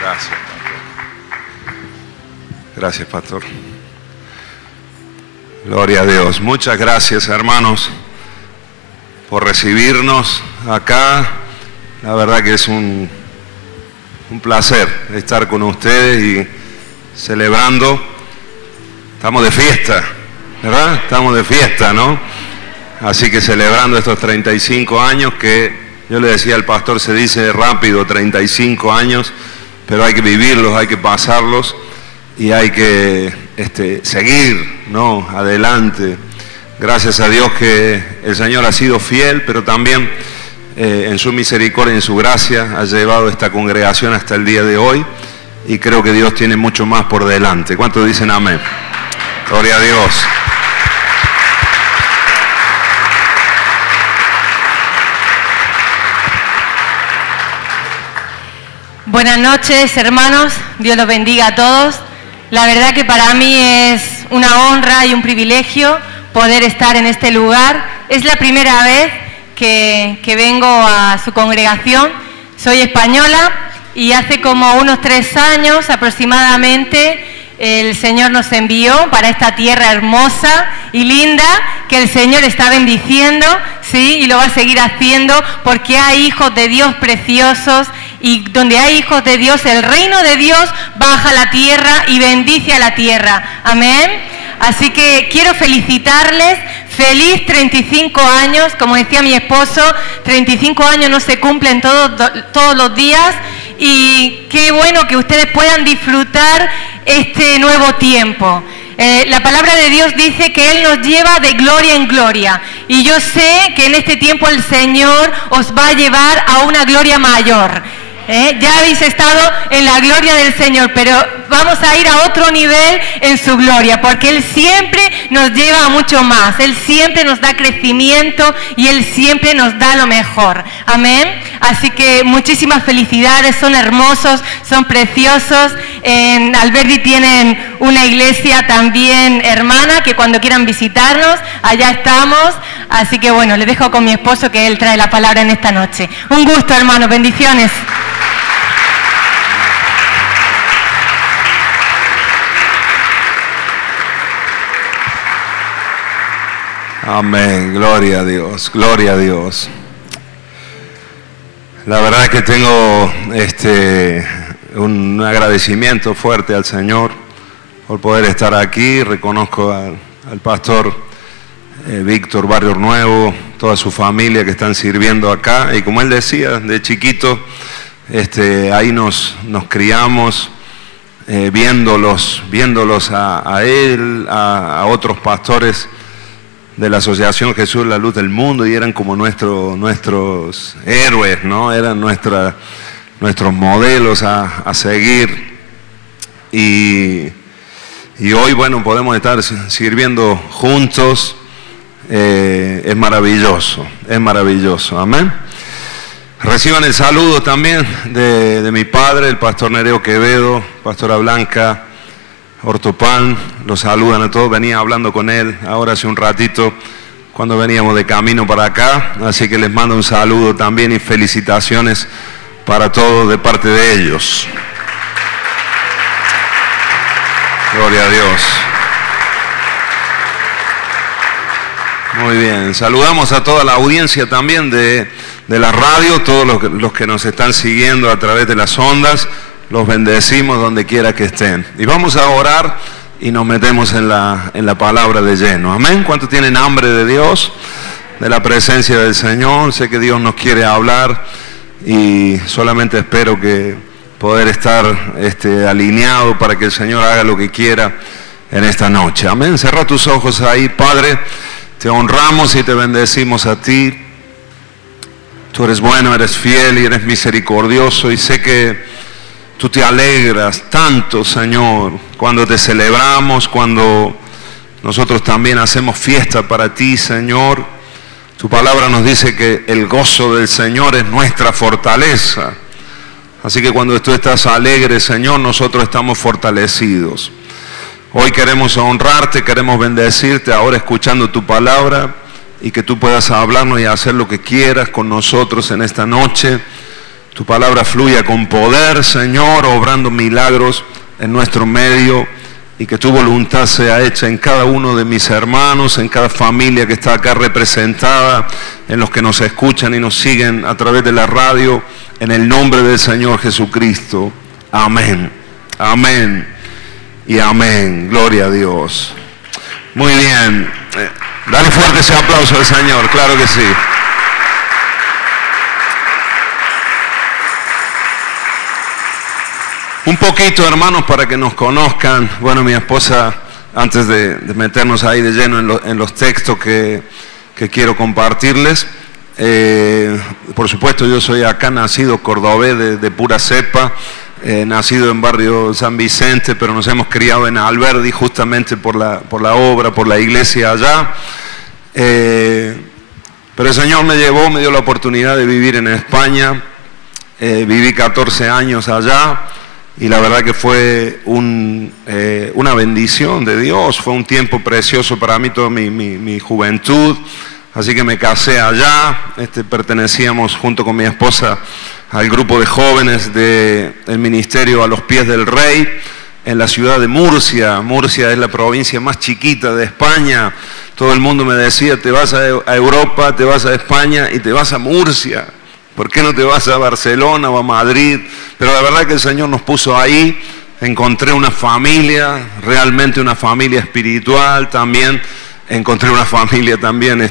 Gracias, pastor. Gracias, pastor. Gloria a Dios. Muchas gracias, hermanos, por recibirnos acá. La verdad que es un placer estar con ustedes y celebrando. Estamos de fiesta, ¿verdad? Estamos de fiesta, ¿no? Así que celebrando estos 35 años que yo le decía al pastor, se dice rápido, 35 años, pero hay que vivirlos, hay que pasarlos y hay que seguir, ¿no? Adelante. Gracias a Dios que el Señor ha sido fiel, pero también en su misericordia y en su gracia ha llevado esta congregación hasta el día de hoy y creo que Dios tiene mucho más por delante. ¿Cuántos dicen amén? Gloria a Dios. Buenas noches, hermanos. Dios los bendiga a todos. La verdad que para mí es una honra y un privilegio poder estar en este lugar. Es la primera vez que vengo a su congregación. Soy española y hace como unos 3 años aproximadamente el Señor nos envió para esta tierra hermosa y linda que el Señor está bendiciendo, ¿sí? Y lo va a seguir haciendo porque hay hijos de Dios preciosos y donde hay hijos de Dios, el reino de Dios baja a la tierra y bendice a la tierra. Amén. Así que quiero felicitarles. Feliz 35 años, como decía mi esposo, 35 años no se cumplen todos los días y qué bueno que ustedes puedan disfrutar este nuevo tiempo. La palabra de Dios dice que Él nos lleva de gloria en gloria y yo sé que en este tiempo el Señor os va a llevar a una gloria mayor. Ya habéis estado en la gloria del Señor, pero vamos a ir a otro nivel en su gloria, porque Él siempre nos lleva a mucho más, Él siempre nos da crecimiento y Él siempre nos da lo mejor. Amén. Así que muchísimas felicidades, son hermosos, son preciosos. En Alberdi tienen una iglesia también hermana, que cuando quieran visitarnos, allá estamos. Así que bueno, les dejo con mi esposo que él trae la palabra en esta noche. Un gusto, hermanos, bendiciones. Amén, gloria a Dios, gloria a Dios. La verdad es que tengo un agradecimiento fuerte al Señor por poder estar aquí. Reconozco al pastor Víctor Barrio Nuevo, toda su familia que están sirviendo acá. Y como él decía, de chiquito, ahí nos criamos viéndolos a él, a otros pastores de la Asociación Jesús la Luz del Mundo y eran como nuestros héroes, ¿no? Eran nuestros modelos a seguir y hoy, bueno, podemos estar sirviendo juntos. Es maravilloso, amén. Reciban el saludo también de mi padre, el pastor Nereo Quevedo, pastora Blanca Ortopán, los saludan a todos. Venía hablando con él ahora hace un ratito cuando veníamos de camino para acá, así que les mando un saludo también y felicitaciones para todos de parte de ellos. Gloria a Dios. Muy bien, saludamos a toda la audiencia también de la radio, todos los que nos están siguiendo a través de las ondas. Los bendecimos donde quiera que estén. Y vamos a orar y nos metemos en la palabra de lleno. Amén. ¿Cuántos tienen hambre de Dios? De la presencia del Señor. Sé que Dios nos quiere hablar y solamente espero que poder estar alineado para que el Señor haga lo que quiera en esta noche. Amén. Cierra tus ojos ahí, Padre. Te honramos y te bendecimos a ti. Tú eres bueno, eres fiel y eres misericordioso y sé que tú te alegras tanto, Señor, cuando te celebramos, cuando nosotros también hacemos fiesta para ti, Señor. Tu palabra nos dice que el gozo del Señor es nuestra fortaleza. Así que cuando tú estás alegre, Señor, nosotros estamos fortalecidos. Hoy queremos honrarte, queremos bendecirte, ahora escuchando tu palabra y que tú puedas hablarnos y hacer lo que quieras con nosotros en esta noche. tu palabra fluya con poder, Señor, obrando milagros en nuestro medio, y que tu voluntad sea hecha en cada uno de mis hermanos, en cada familia que está acá representada, en los que nos escuchan y nos siguen a través de la radio, en el nombre del Señor Jesucristo. Amén, amén y amén. Gloria a Dios. Muy bien, dale fuerte ese aplauso al Señor, claro que sí. Un poquito, hermanos, para que nos conozcan. Bueno, mi esposa, antes de meternos ahí de lleno en los textos que quiero compartirles, por supuesto, yo soy acá nacido cordobés de pura cepa, nacido en barrio San Vicente, pero nos hemos criado en Alberdi justamente por la obra, por la iglesia allá. Pero el Señor me llevó, me dio la oportunidad de vivir en España. Viví 14 años allá. Y la verdad que fue una bendición de Dios, fue un tiempo precioso para mí, toda mi juventud. Así que me casé allá, pertenecíamos junto con mi esposa al grupo de jóvenes del ministerio A los Pies del Rey, en la ciudad de Murcia. Murcia es la provincia más chiquita de España. Todo el mundo me decía, te vas a Europa, te vas a España y te vas a Murcia. ¿Por qué no te vas a Barcelona o a Madrid? Pero la verdad que el Señor nos puso ahí, encontré una familia, realmente una familia espiritual también, encontré una familia también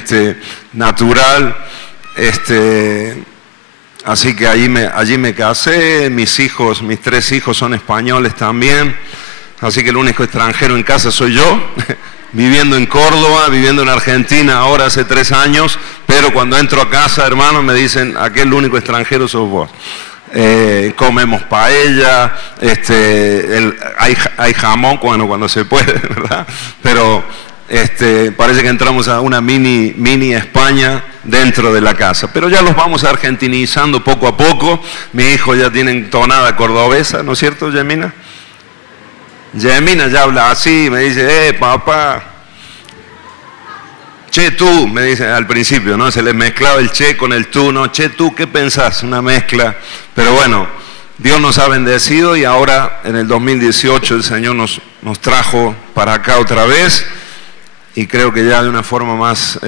natural, así que allí me casé, mis 3 hijos son españoles también, así que el único extranjero en casa soy yo. Viviendo en Córdoba, viviendo en Argentina ahora hace 3 años, pero cuando entro a casa, hermanos, me dicen, aquel el único extranjero sos vos. Comemos paella, hay jamón, bueno, cuando se puede, ¿verdad? Pero parece que entramos a una mini España dentro de la casa. Pero ya los vamos argentinizando poco a poco. Mi hijo ya tiene tonada cordobesa, ¿no es cierto, Yemina? Yemina ya habla así, me dice, papá, che, tú, me dice al principio, ¿no? Se le mezclaba el che con el tú, ¿no? Che, tú, ¿qué pensás? Una mezcla. Pero bueno, Dios nos ha bendecido y ahora en el 2018 el Señor nos trajo para acá otra vez, y creo que ya de una forma más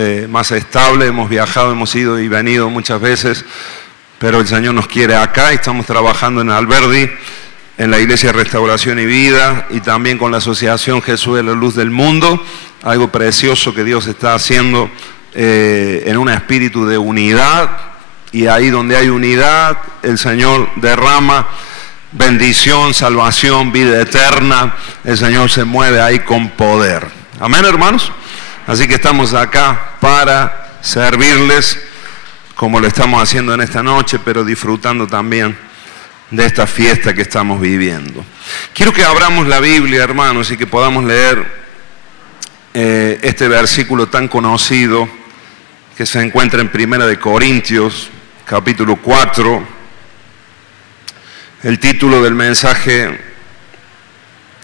estable. Hemos viajado, hemos ido y venido muchas veces, pero el Señor nos quiere acá y estamos trabajando en Alberdi, en la Iglesia Restauración y Vida, y también con la Asociación Jesús de la Luz del Mundo, algo precioso que Dios está haciendo en un espíritu de unidad, y ahí donde hay unidad, el Señor derrama bendición, salvación, vida eterna. El Señor se mueve ahí con poder. Amén, hermanos. Así que estamos acá para servirles, como lo estamos haciendo en esta noche, pero disfrutando también de esta fiesta que estamos viviendo. Quiero que abramos la Biblia, hermanos, y que podamos leer este versículo tan conocido que se encuentra en 1 Corintios, capítulo 4. El título del mensaje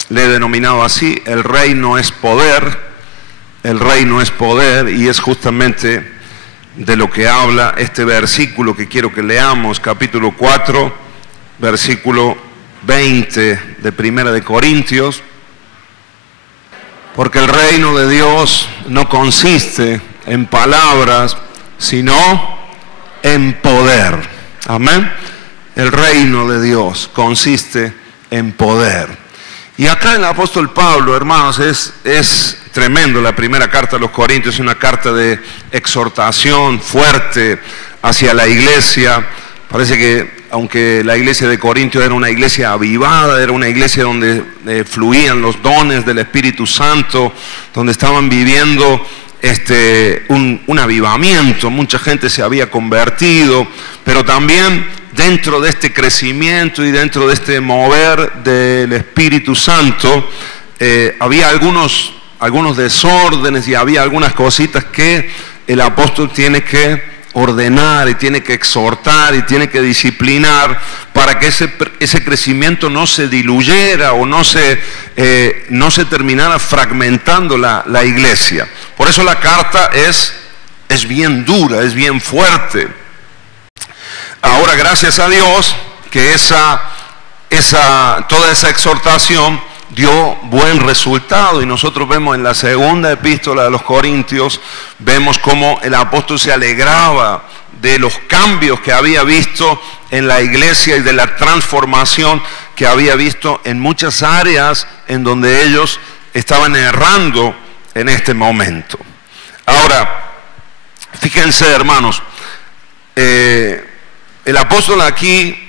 le he denominado así: el reino es poder. El reino es poder, y es justamente de lo que habla este versículo que quiero que leamos, capítulo 4, versículo 20 de 1 Corintios. Porque el reino de Dios no consiste en palabras, sino en poder. Amén. El reino de Dios consiste en poder. Y acá el apóstol Pablo, hermanos, es tremendo. La primera carta a los Corintios es una carta de exhortación fuerte hacia la iglesia. Parece que aunque la iglesia de Corintios era una iglesia avivada, era una iglesia donde fluían los dones del Espíritu Santo, donde estaban viviendo un avivamiento, mucha gente se había convertido, pero también dentro de este crecimiento y dentro de este mover del Espíritu Santo, había algunos desórdenes y había algunas cositas que el apóstol tiene que ordenar y tiene que exhortar y tiene que disciplinar para que ese crecimiento no se diluyera o no se terminara fragmentando la iglesia. Por eso la carta es bien dura, es bien fuerte. Ahora, gracias a Dios que toda esa exhortación dio buen resultado, y nosotros vemos en la segunda epístola de los Corintios, vemos cómo el apóstol se alegraba de los cambios que había visto en la iglesia y de la transformación que había visto en muchas áreas en donde ellos estaban errando en este momento. Ahora, fíjense, hermanos, el apóstol aquí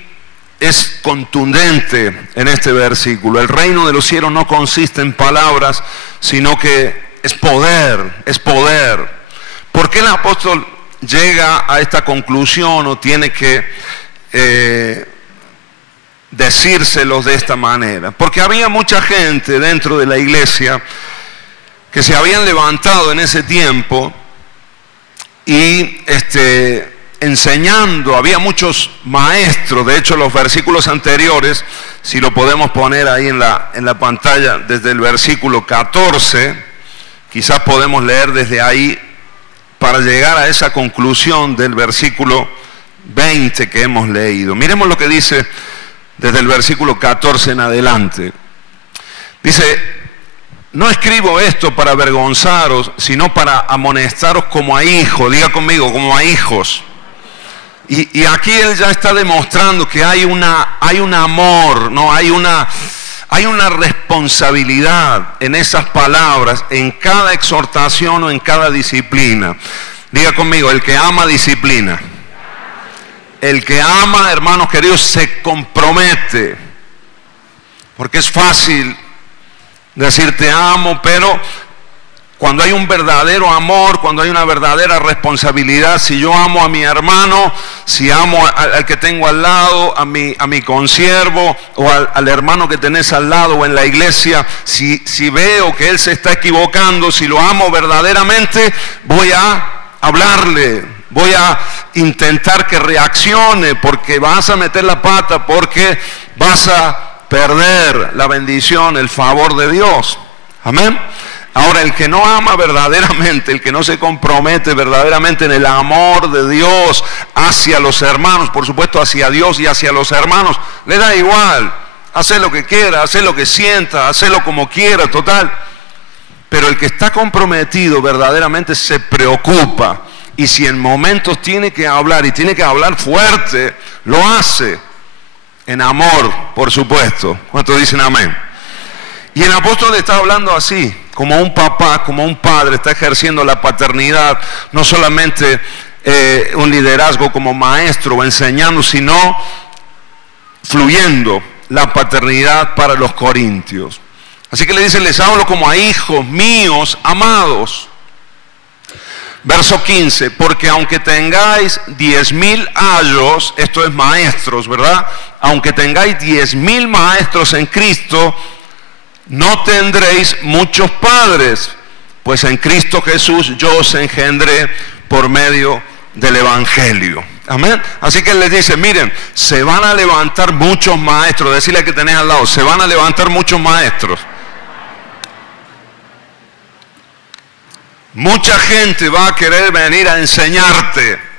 es contundente en este versículo. El reino de los cielos no consiste en palabras, sino que es poder, es poder. ¿Por qué el apóstol llega a esta conclusión o tiene que decírselos de esta manera? Porque había mucha gente dentro de la iglesia que se habían levantado en ese tiempo y enseñando, había muchos maestros. De hecho, los versículos anteriores, si lo podemos poner ahí en la pantalla, desde el versículo 14, quizás podemos leer desde ahí para llegar a esa conclusión del versículo 20 que hemos leído. Miremos lo que dice desde el versículo 14 en adelante. Dice: no escribo esto para avergonzaros, sino para amonestaros como a hijos. Diga conmigo, como a hijos. Y aquí él ya está demostrando que hay un amor, ¿no? Hay una responsabilidad en esas palabras, en cada exhortación o en cada disciplina. Diga conmigo, el que ama disciplina. El que ama, hermanos queridos, se compromete. Porque es fácil decir te amo, pero cuando hay un verdadero amor, cuando hay una verdadera responsabilidad, si yo amo a mi hermano, si amo al que tengo al lado, a mi consiervo, o al hermano que tenés al lado o en la iglesia, si veo que él se está equivocando, si lo amo verdaderamente, voy a hablarle, voy a intentar que reaccione, porque vas a meter la pata, porque vas a perder la bendición, el favor de Dios. Amén. Ahora, el que no ama verdaderamente, el que no se compromete verdaderamente en el amor de Dios hacia los hermanos, por supuesto hacia Dios y hacia los hermanos, le da igual, hace lo que quiera, hace lo que sienta, hacerlo como quiera, total. Pero el que está comprometido verdaderamente se preocupa, y si en momentos tiene que hablar y tiene que hablar fuerte, lo hace en amor, por supuesto. ¿Cuántos dicen amén? Y el apóstol está hablando así, como un papá, como un padre, está ejerciendo la paternidad, no solamente un liderazgo como maestro o enseñando, sino fluyendo la paternidad para los corintios. Así que le dice: les hablo como a hijos míos amados. Verso 15: porque aunque tengáis 10.000 ayos, esto es maestros, ¿verdad? Aunque tengáis 10.000 maestros en Cristo, no tendréis muchos padres, pues en Cristo Jesús yo os engendré por medio del Evangelio. Amén. Así que él les dice: miren, se van a levantar muchos maestros. Decirle que tenés al lado: se van a levantar muchos maestros. Mucha gente va a querer venir a enseñarte.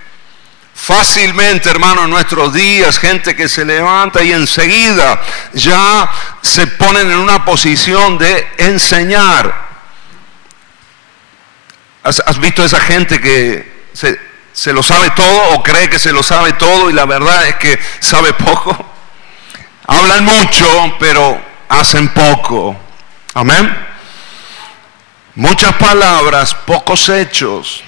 Fácilmente, hermano, en nuestros días, gente que se levanta y enseguida ya se ponen en una posición de enseñar. ¿Has visto esa gente que se lo sabe todo o cree que se lo sabe todo y la verdad es que sabe poco? Hablan mucho, pero hacen poco. Amén. Muchas palabras, pocos hechos.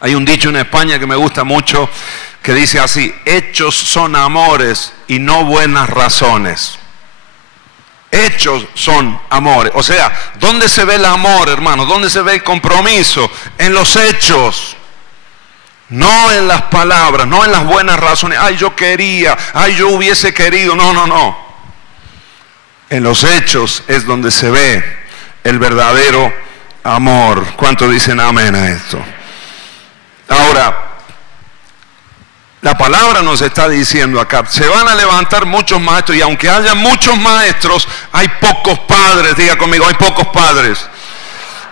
Hay un dicho en España que me gusta mucho que dice así: hechos son amores y no buenas razones. Hechos son amores. O sea, ¿dónde se ve el amor, hermano? ¿Dónde se ve el compromiso? En los hechos. No en las palabras, no en las buenas razones. Ay, yo quería, ay, yo hubiese querido. No, no, no. En los hechos es donde se ve el verdadero amor. ¿Cuántos dicen amén a esto? Ahora, la palabra nos está diciendo acá: se van a levantar muchos maestros, y aunque haya muchos maestros, hay pocos padres. Diga conmigo: hay pocos padres.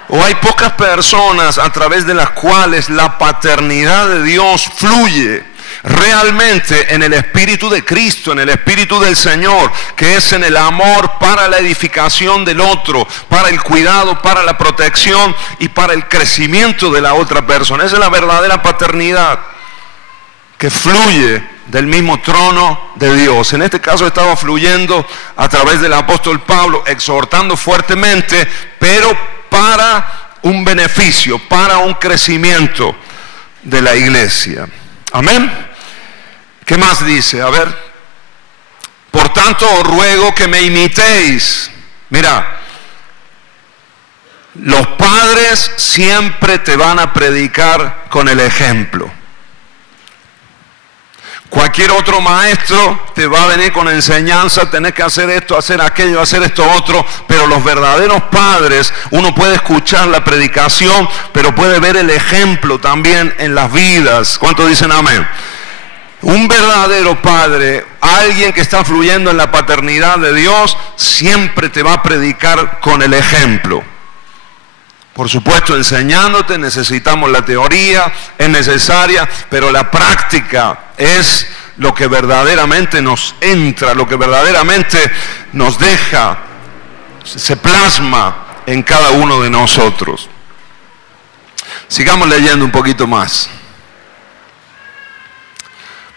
O hay pocas personas a través de las cuales la paternidad de Dios fluye. realmente en el Espíritu de Cristo, en el Espíritu del Señor, que es en el amor para la edificación del otro, para el cuidado, para la protección y para el crecimiento de la otra persona. Esa es la verdadera paternidad que fluye del mismo trono de Dios. En este caso estaba fluyendo a través del apóstol Pablo, exhortando fuertemente, pero para un beneficio, para un crecimiento de la iglesia. Amén. ¿Qué más dice? A ver. Por tanto os ruego que me imitéis. Mira, los padres siempre te van a predicar con el ejemplo. Cualquier otro maestro te va a venir con enseñanza, tenés que hacer esto, hacer aquello, hacer esto otro, pero los verdaderos padres, uno puede escuchar la predicación, pero puede ver el ejemplo también en las vidas. ¿Cuántos dicen amén? Un verdadero padre, alguien que está fluyendo en la paternidad de Dios, siempre te va a predicar con el ejemplo. Por supuesto, enseñándote, necesitamos la teoría, es necesaria, pero la práctica es lo que verdaderamente nos entra, lo que verdaderamente nos deja, se plasma en cada uno de nosotros. Sigamos leyendo un poquito más.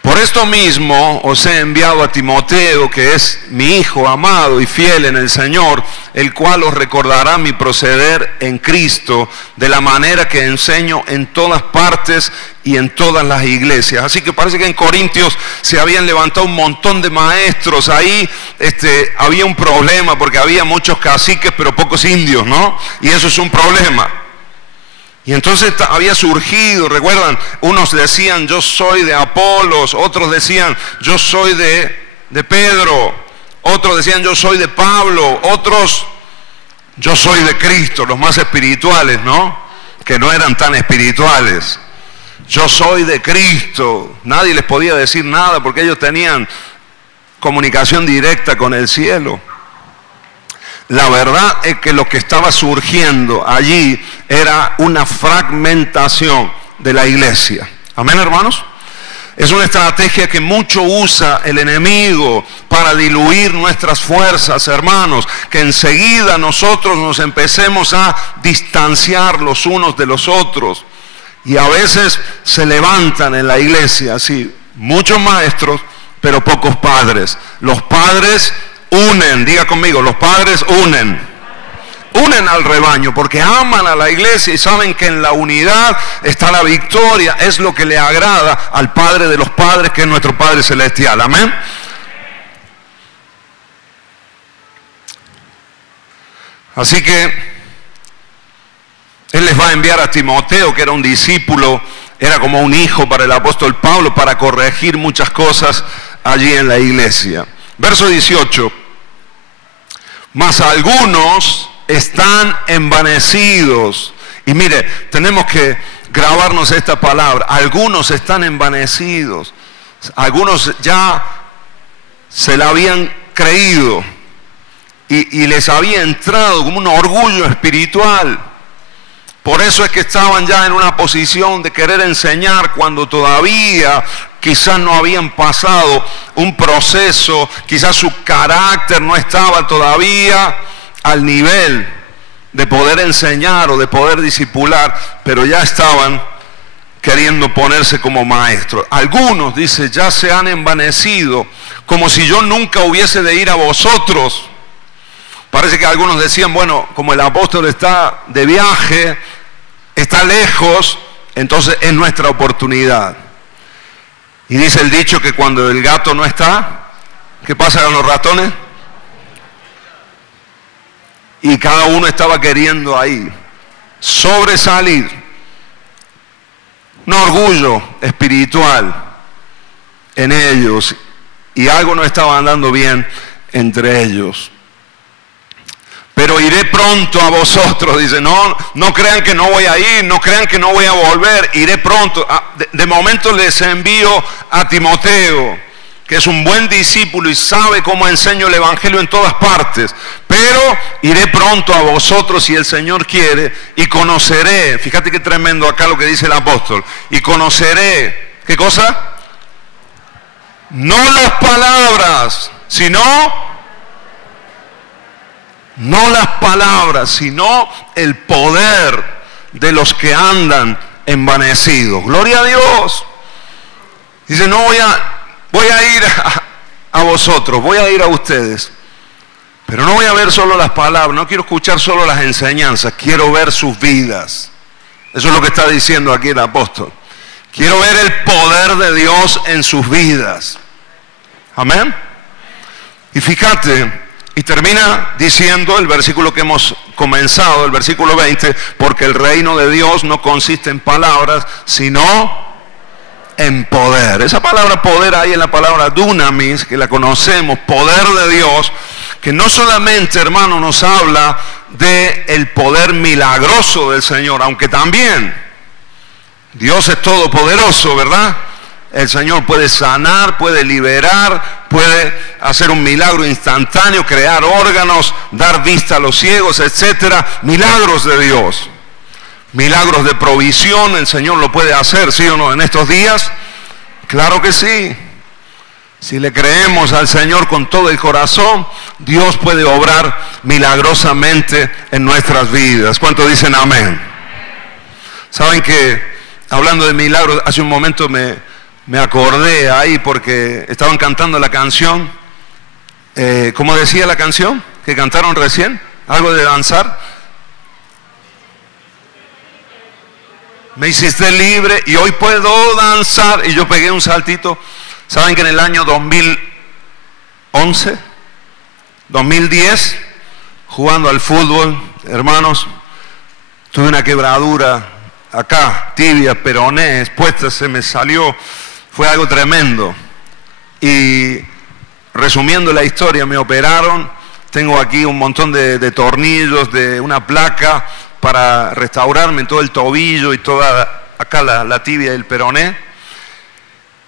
Por esto mismo os he enviado a Timoteo, que es mi hijo amado y fiel en el Señor, el cual os recordará mi proceder en Cristo, de la manera que enseño en todas partes y en todas las iglesias. Así que parece que en Corintios se habían levantado un montón de maestros. Ahí había un problema, porque había muchos caciques pero pocos indios, ¿no? Y eso es un problema. Y entonces había surgido, recuerdan, unos decían yo soy de Apolos, otros decían yo soy de Pedro, otros decían yo soy de Pablo, otros yo soy de Cristo, los más espirituales, ¿no? Que no eran tan espirituales. Yo soy de Cristo, nadie les podía decir nada porque ellos tenían comunicación directa con el cielo. La verdad es que lo que estaba surgiendo allí era una fragmentación de la iglesia. Amén, hermanos. Es una estrategia que mucho usa el enemigo para diluir nuestras fuerzas, hermanos, que enseguida nosotros nos empecemos a distanciar los unos de los otros. Y a veces se levantan en la iglesia, así, muchos maestros, pero pocos padres. Los padres unen, diga conmigo, los padres unen al rebaño porque aman a la iglesia y saben que en la unidad está la victoria. Es lo que le agrada al Padre de los padres, que es nuestro Padre Celestial. Amén. Así que Él les va a enviar a Timoteo, que era un discípulo, era como un hijo para el apóstol Pablo, para corregir muchas cosas allí en la iglesia. Verso 18. Mas algunos están envanecidos. Y mire, tenemos que grabarnos esta palabra. Algunos están envanecidos. Algunos ya se la habían creído y les había entrado como un orgullo espiritual. Por eso es que estaban ya en una posición de querer enseñar cuando todavía quizás no habían pasado un proceso, quizás su carácter no estaba todavía al nivel de poder enseñar o de poder discipular, pero ya estaban queriendo ponerse como maestros. Algunos, dice, ya se han envanecido, como si yo nunca hubiese de ir a vosotros. Parece que algunos decían, bueno, como el apóstol está de viaje, está lejos, entonces es nuestra oportunidad. Y dice el dicho que cuando el gato no está, ¿qué pasa con los ratones? Y cada uno estaba queriendo ahí sobresalir. Un orgullo espiritual en ellos. Y algo no estaba andando bien entre ellos. Pero iré pronto a vosotros, dice, no crean que no voy a ir, no crean que no voy a volver, iré pronto. De momento les envío a Timoteo, que es un buen discípulo y sabe cómo enseño el evangelio en todas partes. Pero iré pronto a vosotros si el Señor quiere y conoceré, fíjate qué tremendo acá lo que dice el apóstol, y conoceré, ¿qué cosa? No las palabras, sino el poder de los que andan envanecidos. Gloria a Dios. Dice, no voy a ir a vosotros, voy a ir a ustedes. Pero no voy a ver solo las palabras, no quiero escuchar solo las enseñanzas, quiero ver sus vidas. Eso es lo que está diciendo aquí el apóstol. Quiero ver el poder de Dios en sus vidas. Amén. Y fíjate, y termina diciendo el versículo que hemos comenzado, el versículo 20, porque el reino de Dios no consiste en palabras, sino en poder. Esa palabra poder ahí en la palabra dunamis, que la conocemos, poder de Dios, que no solamente, hermano, nos habla del poder milagroso del Señor, aunque también Dios es todopoderoso, ¿verdad? El Señor puede sanar, puede liberar, puede hacer un milagro instantáneo, crear órganos, dar vista a los ciegos, etcétera. Milagros de Dios. Milagros de provisión, el Señor lo puede hacer, ¿sí o no? En estos días, claro que sí. Si le creemos al Señor con todo el corazón, Dios puede obrar milagrosamente en nuestras vidas. ¿Cuántos dicen amén? Saben que, hablando de milagros, hace un momento me acordé ahí porque estaban cantando la canción. ¿Cómo decía la canción que cantaron recién? Algo de danzar. Me hiciste libre y hoy puedo danzar. Y yo pegué un saltito. ¿Saben que en el año 2011, 2010, jugando al fútbol, hermanos, tuve una quebradura acá, tibia, peroné, expuesta, se me salió, fue algo tremendo. Y resumiendo la historia, me operaron, tengo aquí un montón de tornillos, de una placa para restaurarme en todo el tobillo y toda acá la tibia y el peroné.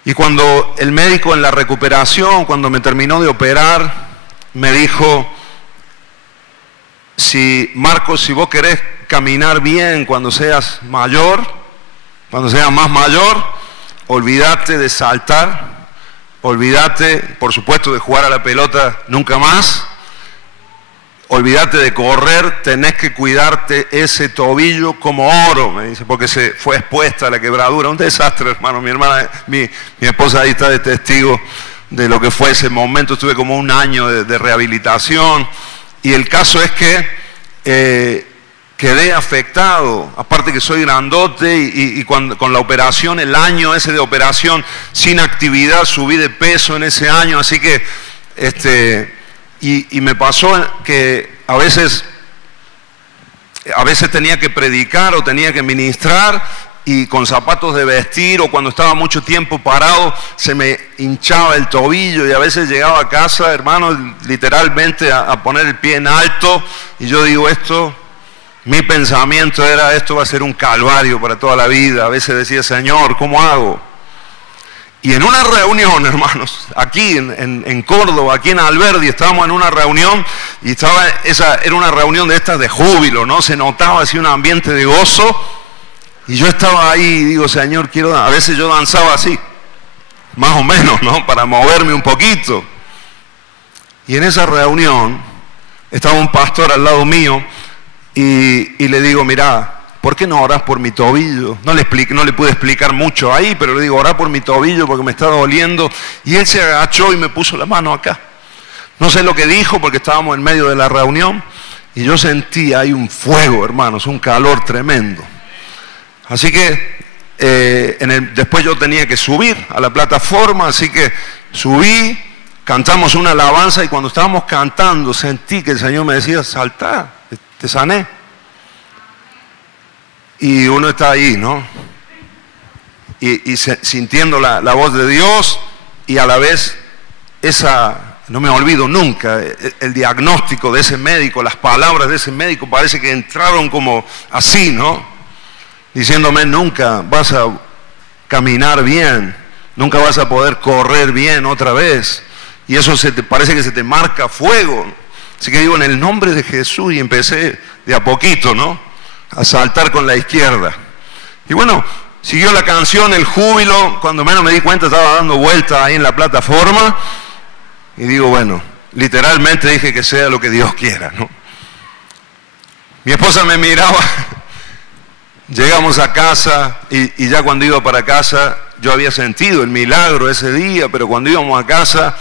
Y cuando el médico en la recuperación, cuando me terminó de operar, me dijo, Marcos, si vos querés caminar bien cuando seas mayor, cuando seas más mayor, olvídate de saltar, olvídate, por supuesto, de jugar a la pelota nunca más, olvídate de correr, tenés que cuidarte ese tobillo como oro, me dice, porque se fue expuesta a la quebradura. Un desastre, hermano. Mi hermana, mi esposa ahí está de testigo de lo que fue ese momento. Estuve como un año de rehabilitación y el caso es que quedé afectado, aparte que soy grandote y con la operación, el año ese de operación, sin actividad, subí de peso en ese año, así que y me pasó que a veces tenía que predicar o tenía que ministrar y con zapatos de vestir, o cuando estaba mucho tiempo parado se me hinchaba el tobillo y a veces llegaba a casa, hermano, literalmente a poner el pie en alto, y yo digo, mi pensamiento era, esto va a ser un calvario para toda la vida. A veces decía, Señor, ¿cómo hago? Y en una reunión, hermanos, aquí en Córdoba, aquí en Alberdi, estábamos en una reunión y era una reunión de estas de júbilo, ¿no? Se notaba así un ambiente de gozo y yo estaba ahí y digo, Señor, a veces yo danzaba así, más o menos, ¿no? Para moverme un poquito. Y en esa reunión estaba un pastor al lado mío y le digo, mirá, ¿por qué no orás por mi tobillo? No le pude explicar mucho ahí, pero le digo, orá por mi tobillo porque me está doliendo. Y él se agachó y me puso la mano acá. No sé lo que dijo porque estábamos en medio de la reunión y yo sentí ahí un fuego, hermanos, un calor tremendo. Así que después yo tenía que subir a la plataforma, así que subí, cantamos una alabanza y cuando estábamos cantando sentí que el Señor me decía, saltá, te sané. Y uno está ahí, ¿no? Y sintiendo la voz de Dios y a la vez no me olvido nunca, el diagnóstico de ese médico, las palabras de ese médico parece que entraron como así, ¿no? Diciéndome, nunca vas a caminar bien, nunca vas a poder correr bien otra vez. Y eso parece que se te marca fuego. Así que digo, en el nombre de Jesús, y empecé de a poquito, ¿no? A saltar con la izquierda. Y bueno, Siguió la canción, el júbilo. Cuando menos me di cuenta estaba dando vueltas ahí en la plataforma. Y digo, bueno, literalmente dije que sea lo que Dios quiera, ¿no? Mi esposa me miraba. Llegamos a casa y ya cuando iba para casa yo había sentido el milagro ese día, pero cuando íbamos a casa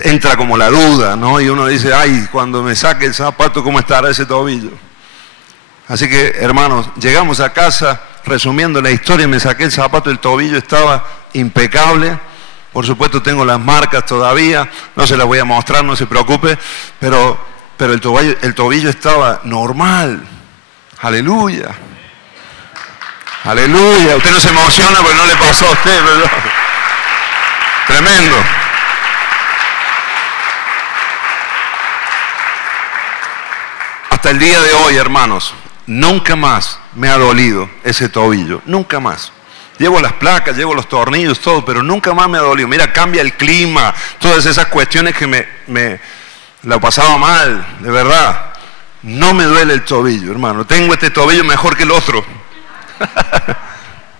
entra como la duda, ¿no? Y uno dice, ay, cuando me saque el zapato, ¿cómo estará ese tobillo? Así que, hermanos, llegamos a casa, resumiendo la historia, me saqué el zapato, el tobillo estaba impecable. Por supuesto tengo las marcas todavía, no se las voy a mostrar, no se preocupe, pero el tobillo estaba normal. Aleluya. Aleluya. Usted no se emociona porque no le pasó a usted, ¿verdad? Tremendo. Hasta el día de hoy, hermanos, nunca más me ha dolido ese tobillo, nunca más. Llevo las placas, llevo los tornillos, todo, pero nunca más me ha dolido. Mira, cambia el clima, todas esas cuestiones que me la pasaba mal, de verdad. No me duele el tobillo, hermano. Tengo este tobillo mejor que el otro.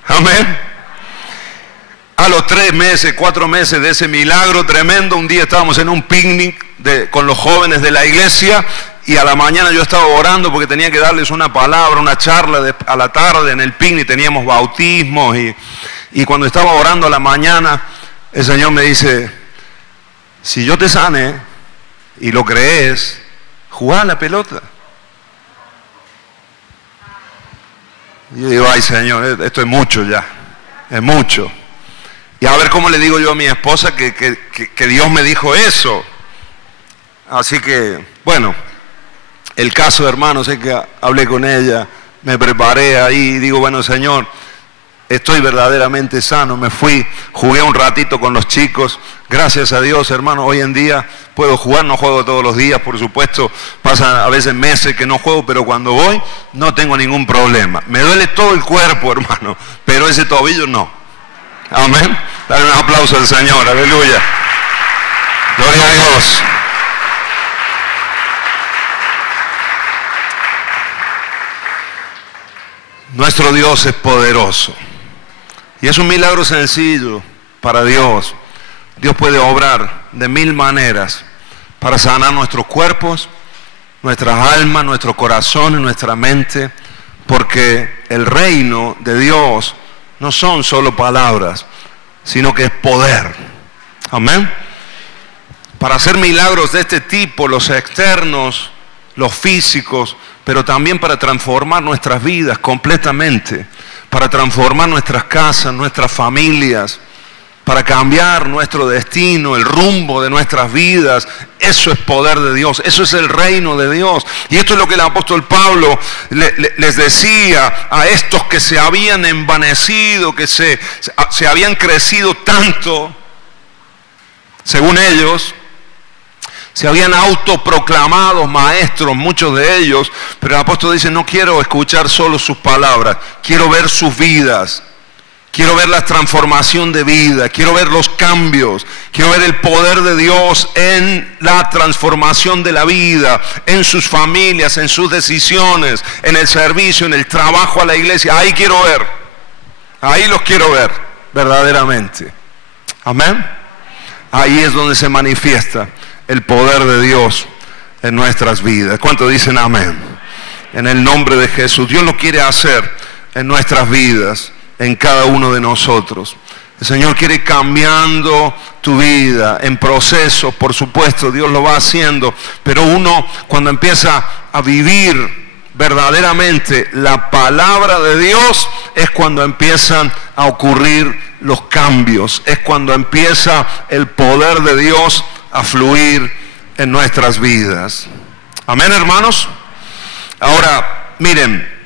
Amén. A los 3 meses, 4 meses de ese milagro tremendo, un día estábamos en un picnic con los jóvenes de la iglesia y a la mañana yo estaba orando porque tenía que darles una palabra, una charla a la tarde en el picnic, teníamos bautismos y cuando estaba orando a la mañana, el Señor me dice, si yo te sane y lo crees, jugá a la pelota. Y yo digo, ay Señor, esto es mucho ya, es mucho. Y a ver cómo le digo yo a mi esposa que Dios me dijo eso. Así que, bueno, el caso, hermanos, es que hablé con ella, me preparé ahí y digo, bueno Señor, estoy verdaderamente sano, me fui, jugué un ratito con los chicos, gracias a Dios, hermano, hoy en día puedo jugar, no juego todos los días, por supuesto, pasan a veces meses que no juego, pero cuando voy no tengo ningún problema. Me duele todo el cuerpo, hermano, pero ese tobillo no. Amén. Dale un aplauso al Señor, aleluya. Gloria a Dios. Nuestro Dios es poderoso. Y es un milagro sencillo para Dios. Dios puede obrar de 1000 maneras para sanar nuestros cuerpos, nuestras almas, nuestro corazón y nuestra mente, porque el reino de Dios no son solo palabras, sino que es poder. Amén. Para hacer milagros de este tipo, los externos, los físicos, pero también para transformar nuestras vidas completamente, para transformar nuestras casas, nuestras familias, para cambiar nuestro destino, el rumbo de nuestras vidas. Eso es poder de Dios, eso es el reino de Dios. Y esto es lo que el apóstol Pablo les decía a estos que se habían envanecido, que se habían crecido tanto, según ellos, se habían autoproclamado maestros, muchos de ellos, pero el apóstol dice, no quiero escuchar solo sus palabras, quiero ver sus vidas. Quiero ver la transformación de vida, quiero ver los cambios, quiero ver el poder de Dios en la transformación de la vida, en sus familias, en sus decisiones, en el servicio, en el trabajo a la iglesia. Ahí quiero ver, ahí los quiero ver verdaderamente. Amén. Ahí es donde se manifiesta el poder de Dios en nuestras vidas. ¿Cuántos dicen amén? En el nombre de Jesús. Dios lo quiere hacer en nuestras vidas, en cada uno de nosotros. El Señor quiere ir cambiando tu vida en proceso, por supuesto, Dios lo va haciendo, pero uno cuando empieza a vivir verdaderamente la palabra de Dios es cuando empiezan a ocurrir los cambios, es cuando empieza el poder de Dios a fluir en nuestras vidas. Amén, hermanos. Ahora, miren,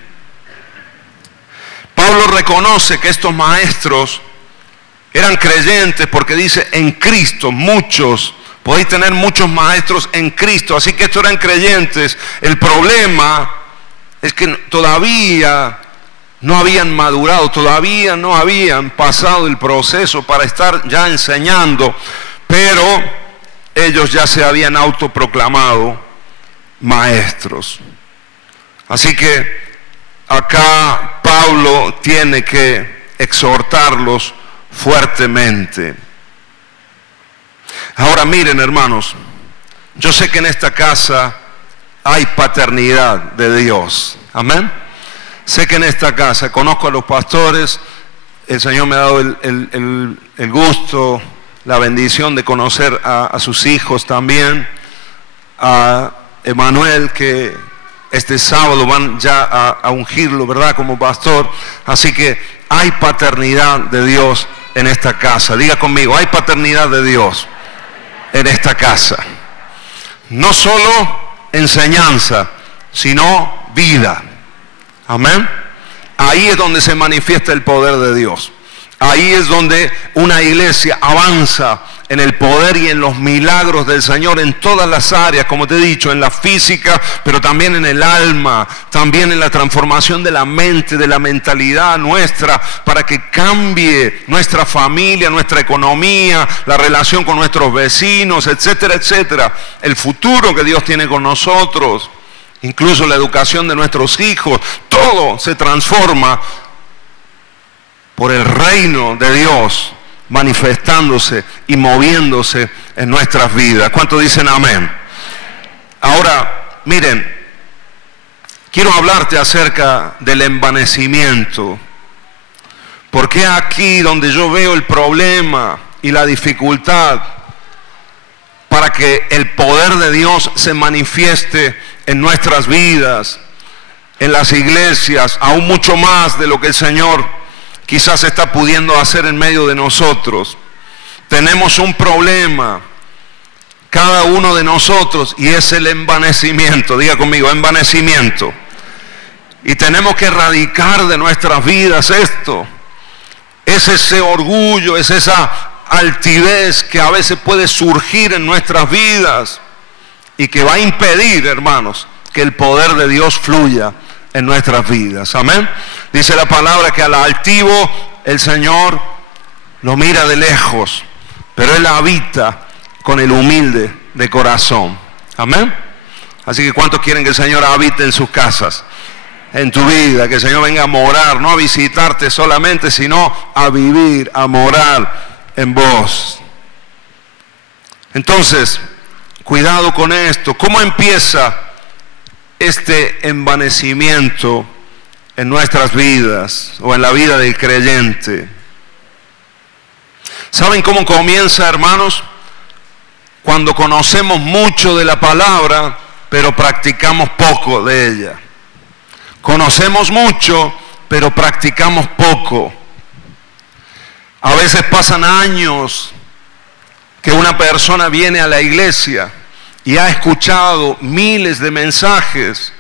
Pablo reconoce que estos maestros eran creyentes porque dice en Cristo, muchos, podéis tener muchos maestros en Cristo, así que estos eran creyentes. El problema es que todavía no habían madurado, todavía no habían pasado el proceso para estar ya enseñando, pero ellos ya se habían autoproclamado maestros. Así que acá Pablo tiene que exhortarlos fuertemente. Ahora miren, hermanos, yo sé que en esta casa hay paternidad de Dios. Amén. Sé que en esta casa, conozco a los pastores, el Señor me ha dado el gusto, la bendición de conocer a sus hijos también, a Emanuel, que este sábado van ya a ungirlo, ¿verdad?, como pastor. Así que hay paternidad de Dios en esta casa. Diga conmigo, hay paternidad de Dios en esta casa. No solo enseñanza, sino vida. Amén. Ahí es donde se manifiesta el poder de Dios. Ahí es donde una iglesia avanza en el poder y en los milagros del Señor en todas las áreas, como te he dicho, en la física, pero también en el alma, también en la transformación de la mente, de la mentalidad nuestra, para que cambie nuestra familia, nuestra economía, la relación con nuestros vecinos, etcétera, etcétera. El futuro que Dios tiene con nosotros, incluso la educación de nuestros hijos, todo se transforma por el reino de Dios manifestándose y moviéndose en nuestras vidas. ¿Cuántos dicen amén? Ahora, miren, quiero hablarte acerca del envanecimiento, porque aquí donde yo veo el problema y la dificultad para que el poder de Dios se manifieste en nuestras vidas, en las iglesias, aún mucho más de lo que el Señor quizás está pudiendo hacer en medio de nosotros. Tenemos un problema, cada uno de nosotros, y es el envanecimiento. Diga conmigo, envanecimiento. Y tenemos que erradicar de nuestras vidas esto. Es ese orgullo, es esa altivez que a veces puede surgir en nuestras vidas y que va a impedir, hermanos, que el poder de Dios fluya en nuestras vidas. Amén. Dice la palabra que al altivo el Señor lo mira de lejos, pero Él habita con el humilde de corazón. Amén. Así que ¿cuántos quieren que el Señor habite en sus casas, en tu vida? Que el Señor venga a morar, no a visitarte solamente, sino a vivir, a morar en vos. Entonces, cuidado con esto. ¿Cómo empieza este envanecimiento en nuestras vidas o en la vida del creyente? ¿Saben cómo comienza, hermanos? Cuando conocemos mucho de la palabra, pero practicamos poco de ella. Conocemos mucho, pero practicamos poco. A veces pasan años que una persona viene a la iglesia y ha escuchado miles de mensajes.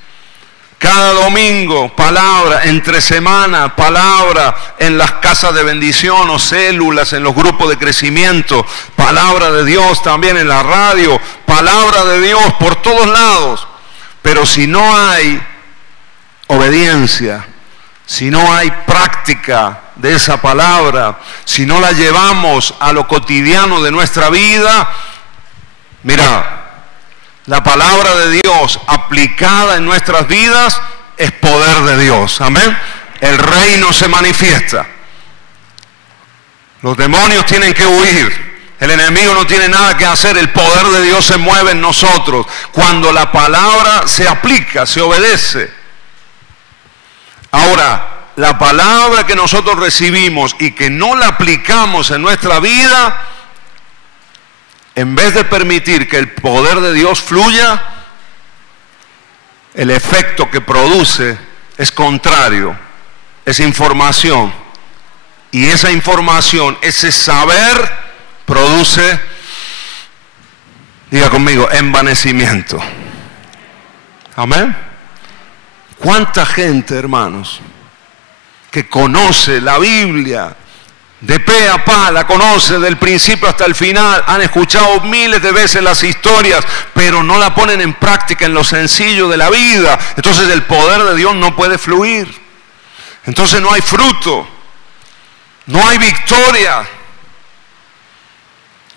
Cada domingo, palabra, entre semana, palabra en las casas de bendición o células, en los grupos de crecimiento, palabra de Dios también en la radio, palabra de Dios por todos lados. Pero si no hay obediencia, si no hay práctica de esa palabra, si no la llevamos a lo cotidiano de nuestra vida, mira, la palabra de Dios aplicada en nuestras vidas es poder de Dios. Amén. El reino se manifiesta. Los demonios tienen que huir. El enemigo no tiene nada que hacer. El poder de Dios se mueve en nosotros cuando la palabra se aplica, se obedece. Ahora, la palabra que nosotros recibimos y que no la aplicamos en nuestra vida, en vez de permitir que el poder de Dios fluya, el efecto que produce es contrario, es información. Y esa información, ese saber, produce, diga conmigo, envanecimiento. Amén. ¿Cuánta gente, hermanos, que conoce la Biblia de pe a pa, la conoce del principio hasta el final, han escuchado miles de veces las historias, pero no la ponen en práctica en lo sencillo de la vida? Entonces el poder de Dios no puede fluir. Entonces no hay fruto, no hay victoria,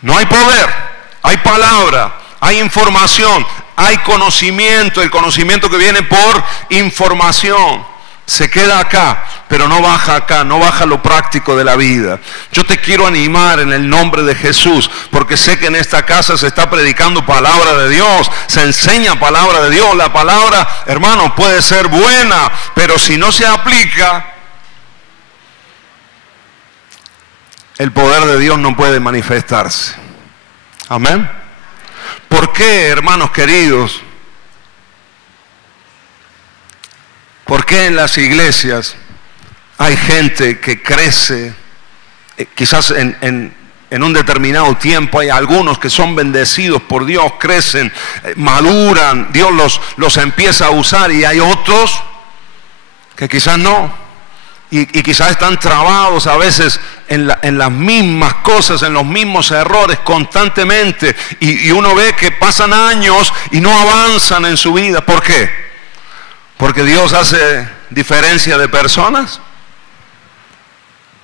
no hay poder, hay palabra, hay información, hay conocimiento, el conocimiento que viene por información. se queda acá, pero no baja acá, no baja lo práctico de la vida. Yo te quiero animar en el nombre de Jesús, porque sé que en esta casa se está predicando palabra de Dios, se enseña palabra de Dios. La palabra, hermano, puede ser buena, pero si no se aplica, el poder de Dios no puede manifestarse. Amén. ¿Por qué, hermanos queridos? ¿Por qué en las iglesias hay gente que crece? Quizás en un determinado tiempo hay algunos que son bendecidos por Dios, crecen, maduran, Dios los empieza a usar, y hay otros que quizás no, y quizás están trabados a veces en las mismas cosas, en los mismos errores constantemente, y uno ve que pasan años y no avanzan en su vida. ¿Por qué? Porque Dios hace diferencia de personas.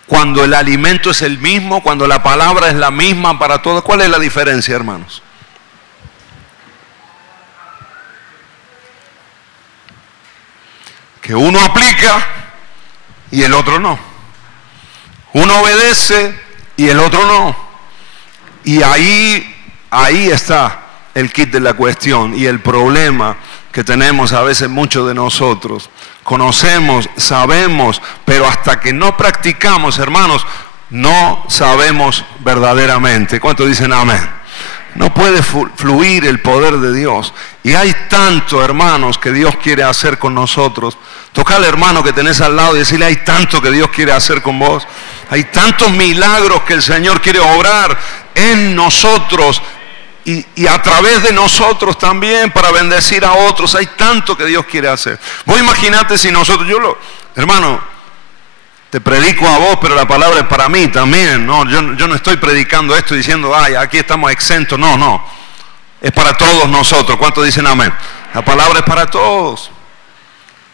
Cuando el alimento es el mismo, cuando la palabra es la misma para todos. ¿Cuál es la diferencia, hermanos? Que uno aplica y el otro no. Uno obedece y el otro no. Y ahí está el kit de la cuestión y el problema que tenemos a veces muchos de nosotros. Conocemos, sabemos, pero hasta que no practicamos, hermanos, no sabemos verdaderamente. ¿Cuántos dicen amén? No puede fluir el poder de Dios. Y hay tanto, hermanos, que Dios quiere hacer con nosotros. Toca al hermano que tenés al lado y decirle: hay tanto que Dios quiere hacer con vos. Hay tantos milagros que el Señor quiere obrar en nosotros y a través de nosotros también, para bendecir a otros. Hay tanto que Dios quiere hacer. Vos imaginate si nosotros, hermano, te predico a vos, pero la palabra es para mí también, ¿no? Yo no estoy predicando esto diciendo: ay, aquí estamos exentos. No, es para todos nosotros. ¿Cuántos dicen amén? La palabra es para todos.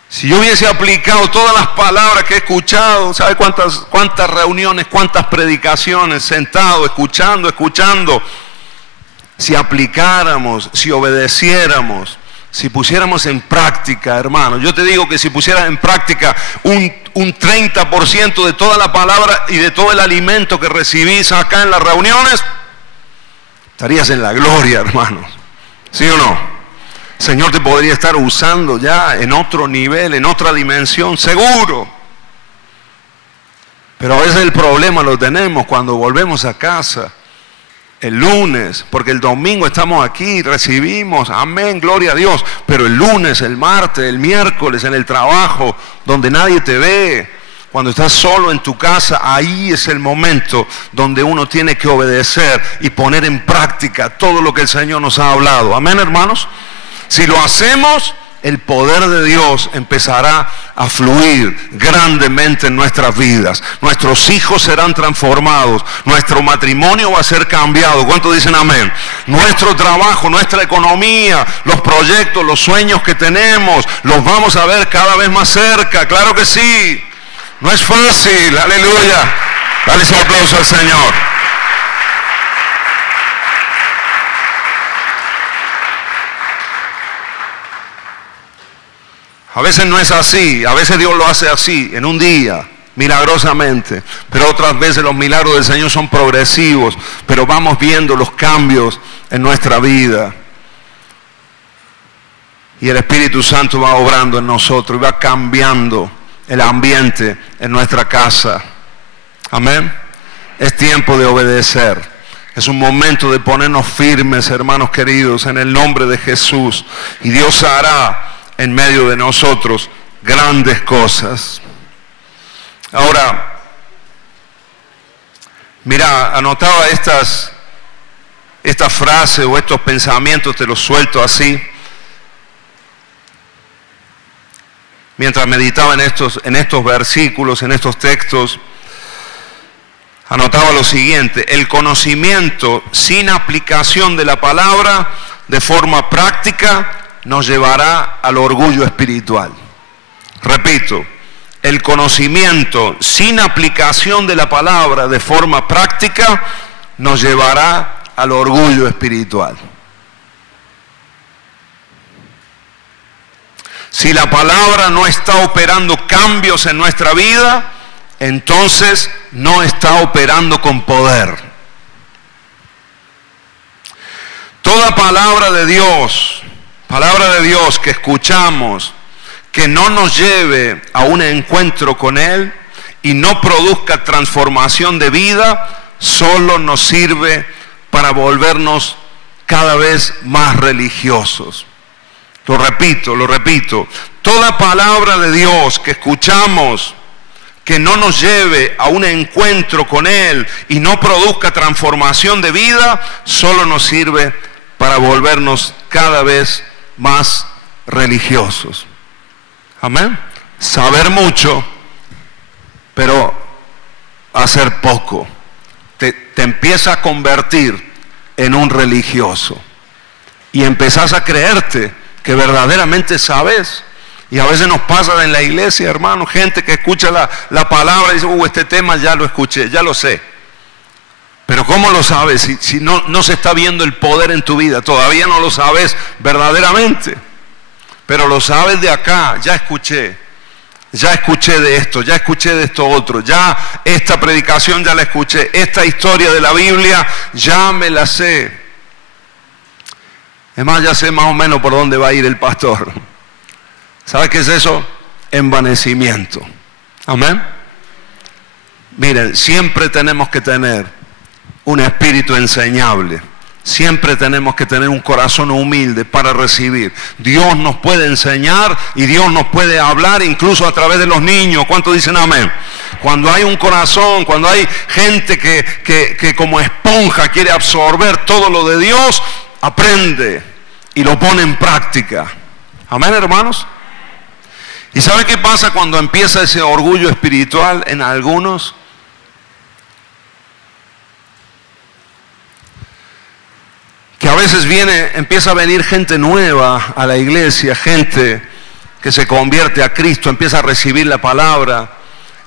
Si yo hubiese aplicado todas las palabras que he escuchado, ¿sabe cuántas reuniones, cuántas predicaciones, sentado, escuchando? Si aplicáramos, si obedeciéramos, si pusiéramos en práctica, hermano, yo te digo que si pusieras en práctica un 30% de toda la palabra y de todo el alimento que recibís acá en las reuniones, estarías en la gloria, hermanos. ¿Sí o no? El Señor te podría estar usando ya en otro nivel, en otra dimensión, seguro. Pero a veces el problema lo tenemos cuando volvemos a casa el lunes, porque el domingo estamos aquí, recibimos, amén, gloria a Dios, pero el lunes, el martes, el miércoles en el trabajo, donde nadie te ve, cuando estás solo en tu casa, ahí es el momento donde uno tiene que obedecer y poner en práctica todo lo que el Señor nos ha hablado. Amén, hermanos. Si lo hacemos, el poder de Dios empezará a fluir grandemente en nuestras vidas. Nuestros hijos serán transformados. Nuestro matrimonio va a ser cambiado. ¿Cuántos dicen amén? Nuestro trabajo, nuestra economía, los proyectos, los sueños que tenemos, los vamos a ver cada vez más cerca. Claro que sí. No es fácil. Aleluya. Dale ese aplauso al Señor. A veces no es así, a veces Dios lo hace así, en un día, milagrosamente. Pero otras veces los milagros del Señor son progresivos, pero vamos viendo los cambios en nuestra vida. Y el Espíritu Santo va obrando en nosotros y va cambiando el ambiente en nuestra casa. Amén. Es tiempo de obedecer. Es un momento de ponernos firmes, hermanos queridos, en el nombre de Jesús. Y Dios hará en medio de nosotros grandes cosas. Ahora, mira, anotaba estas frases o estos pensamientos, te los suelto así. Mientras meditaba en estos versículos, en estos textos, anotaba lo siguiente: el conocimiento sin aplicación de la palabra de forma práctica nos llevará al orgullo espiritual. Repito, el conocimiento sin aplicación de la palabra de forma práctica nos llevará al orgullo espiritual. Si la palabra no está operando cambios en nuestra vida, entonces no está operando con poder. Toda palabra de Dios que escuchamos, que no nos lleve a un encuentro con Él y no produzca transformación de vida, solo nos sirve para volvernos cada vez más religiosos. Lo repito, toda palabra de Dios que escuchamos, que no nos lleve a un encuentro con Él y no produzca transformación de vida, solo nos sirve para volvernos cada vez más religiosos. Amén. Saber mucho, pero hacer poco. Te empieza a convertir en un religioso. Y empezás a creerte que verdaderamente sabes. Y a veces nos pasa en la iglesia, hermano, gente que escucha la palabra y dice, este tema ya lo escuché, ya lo sé. Pero ¿cómo lo sabes si no se está viendo el poder en tu vida? Todavía no lo sabes verdaderamente. Pero lo sabes de acá, ya escuché de esto, ya escuché de esto otro, ya esta predicación ya la escuché, esta historia de la Biblia ya me la sé. Es más, ya sé más o menos por dónde va a ir el pastor. ¿Sabe qué es eso? Envanecimiento. Amén. Miren, siempre tenemos que tener un espíritu enseñable. Siempre tenemos que tener un corazón humilde para recibir. Dios nos puede enseñar y Dios nos puede hablar incluso a través de los niños. ¿Cuántos dicen amén? Cuando hay un corazón, cuando hay gente que como esponja quiere absorber todo lo de Dios, aprende y lo pone en práctica. Amén, hermanos. ¿Y sabe qué pasa cuando empieza ese orgullo espiritual en algunos? Que a veces empieza a venir gente nueva a la iglesia, gente que se convierte a Cristo, empieza a recibir la palabra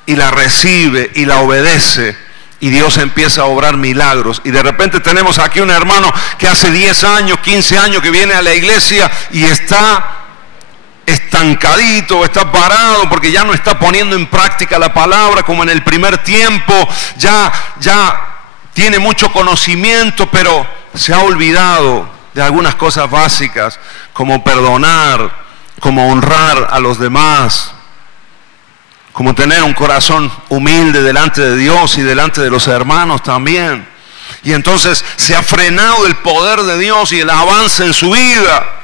y la recibe y la obedece y Dios empieza a obrar milagros. Y de repente tenemos aquí un hermano que hace 10 años, 15 años que viene a la iglesia y está estancadito, está parado porque ya no está poniendo en práctica la palabra como en el primer tiempo, ya tiene mucho conocimiento, pero se ha olvidado de algunas cosas básicas, como perdonar, como honrar a los demás, como tener un corazón humilde delante de Dios y delante de los hermanos también. Y entonces se ha frenado el poder de Dios y el avance en su vida.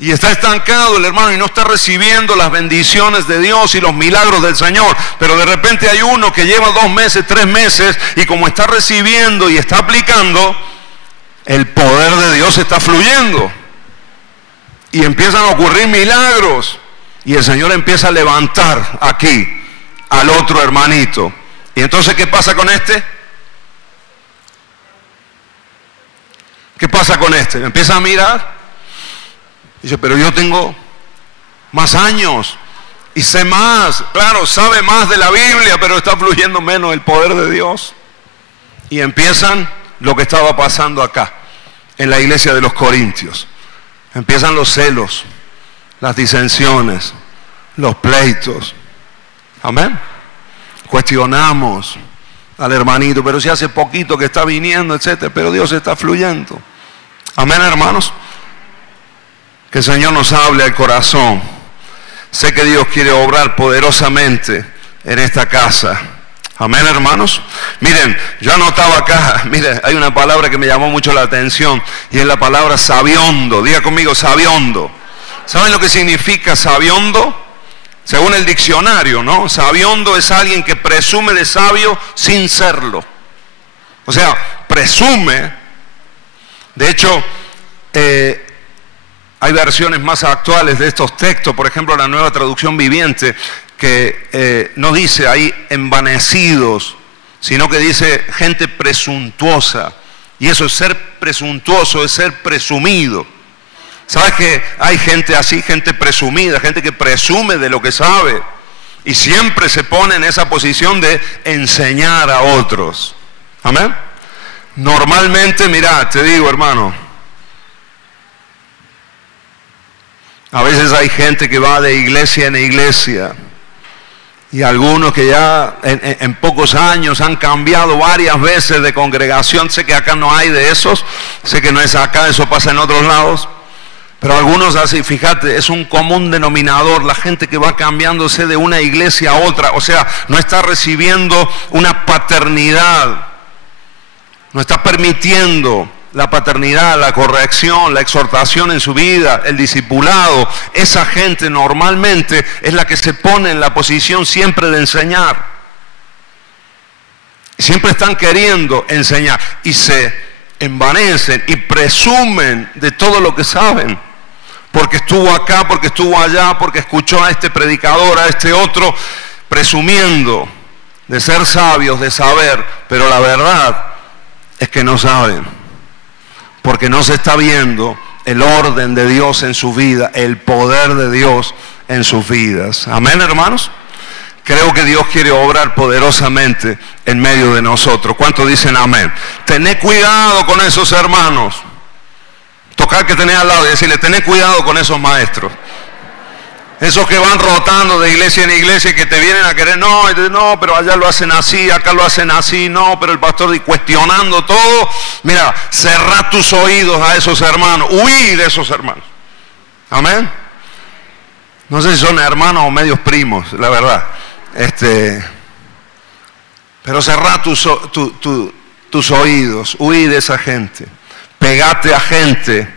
Y está estancado el hermano y no está recibiendo las bendiciones de Dios y los milagros del Señor. Pero de repente hay uno que lleva 2 meses, 3 meses y como está recibiendo y está aplicando, el poder de Dios está fluyendo. Y empiezan a ocurrir milagros. Y el Señor empieza a levantar aquí al otro hermanito. Y entonces, ¿qué pasa con este? ¿Qué pasa con este? Empieza a mirar. Dice, pero yo tengo más años y sé más. Claro, sabe más de la Biblia, pero está fluyendo menos el poder de Dios. Y empiezan lo que estaba pasando acá, en la iglesia de los Corintios. Empiezan los celos, las disensiones, los pleitos. Amén. Cuestionamos al hermanito, pero si hace poquito que está viniendo, etcétera, pero Dios está fluyendo. Amén, hermanos. Que el Señor nos hable al corazón. Sé que Dios quiere obrar poderosamente en esta casa. Amén, hermanos. Miren, yo anotaba acá, miren, hay una palabra que me llamó mucho la atención y es la palabra sabiondo. Diga conmigo, sabiondo. ¿Saben lo que significa sabiondo? Según el diccionario, ¿no? Sabiondo es alguien que presume de sabio sin serlo. O sea, presume. De hecho, hay versiones más actuales de estos textos, por ejemplo la Nueva Traducción Viviente, que no dice ahí envanecidos, sino que dice gente presuntuosa. Y eso es ser presuntuoso, es ser presumido. ¿Sabes que hay gente así, gente presumida, gente que presume de lo que sabe? Y siempre se pone en esa posición de enseñar a otros. ¿Amén? Normalmente, mira, te digo, hermano, A veces hay gente que va de iglesia en iglesia y algunos que ya en pocos años han cambiado varias veces de congregación. Sé que acá no hay de esos, sé que no es acá, eso pasa en otros lados. Pero algunos así, fíjate, es un común denominador, la gente que va cambiándose de una iglesia a otra, o sea, no está recibiendo una paternidad, no está permitiendo la paternidad, la corrección, la exhortación en su vida, el discipulado. Esa gente normalmente es la que se pone en la posición siempre de enseñar. Siempre están queriendo enseñar y se envanecen y presumen de todo lo que saben. Porque estuvo acá, porque estuvo allá, porque escuchó a este predicador, a este otro, presumiendo de ser sabios, de saber, pero la verdad es que no saben. Porque no se está viendo el orden de Dios en su vida, el poder de Dios en sus vidas. Amén, hermanos. Creo que Dios quiere obrar poderosamente en medio de nosotros. ¿Cuántos dicen amén? Tened cuidado con esos hermanos. Tocar que tenés al lado y decirle, tened cuidado con esos maestros. Esos que van rotando de iglesia en iglesia y que te vienen a querer, no, pero allá lo hacen así, acá lo hacen así, no, pero el pastor y cuestionando todo. Mira, cerrá tus oídos a esos hermanos, huí de esos hermanos. Amén. No sé si son hermanos o medios primos, la verdad. Pero cerrá tus oídos, huí de esa gente. Pegate a gente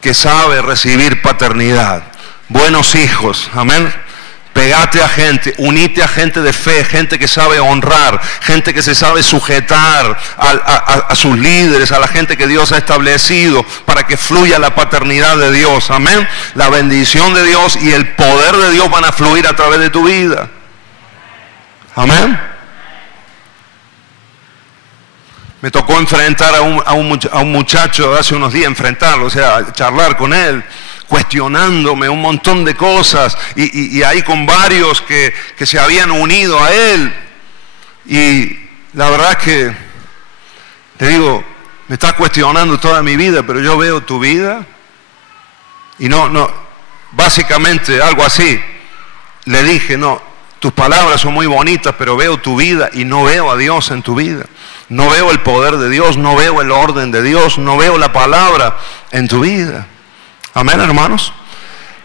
que sabe recibir paternidad. Buenos hijos, amén. Pegate a gente, unite a gente de fe, gente que sabe honrar, gente que se sabe sujetar a sus líderes, a la gente que Dios ha establecido para que fluya la paternidad de Dios, amén. La bendición de Dios y el poder de Dios van a fluir a través de tu vida, amén. Me tocó enfrentar a un muchacho hace unos días, enfrentarlo, o sea, charlar con él, cuestionándome un montón de cosas, y ahí con varios que se habían unido a él. Y la verdad es que, te digo, me estás cuestionando toda mi vida, pero yo veo tu vida, y no, básicamente algo así. Le dije, no, tus palabras son muy bonitas, pero veo tu vida y no veo a Dios en tu vida. No veo el poder de Dios, no veo el orden de Dios, no veo la palabra en tu vida. Amén, hermanos.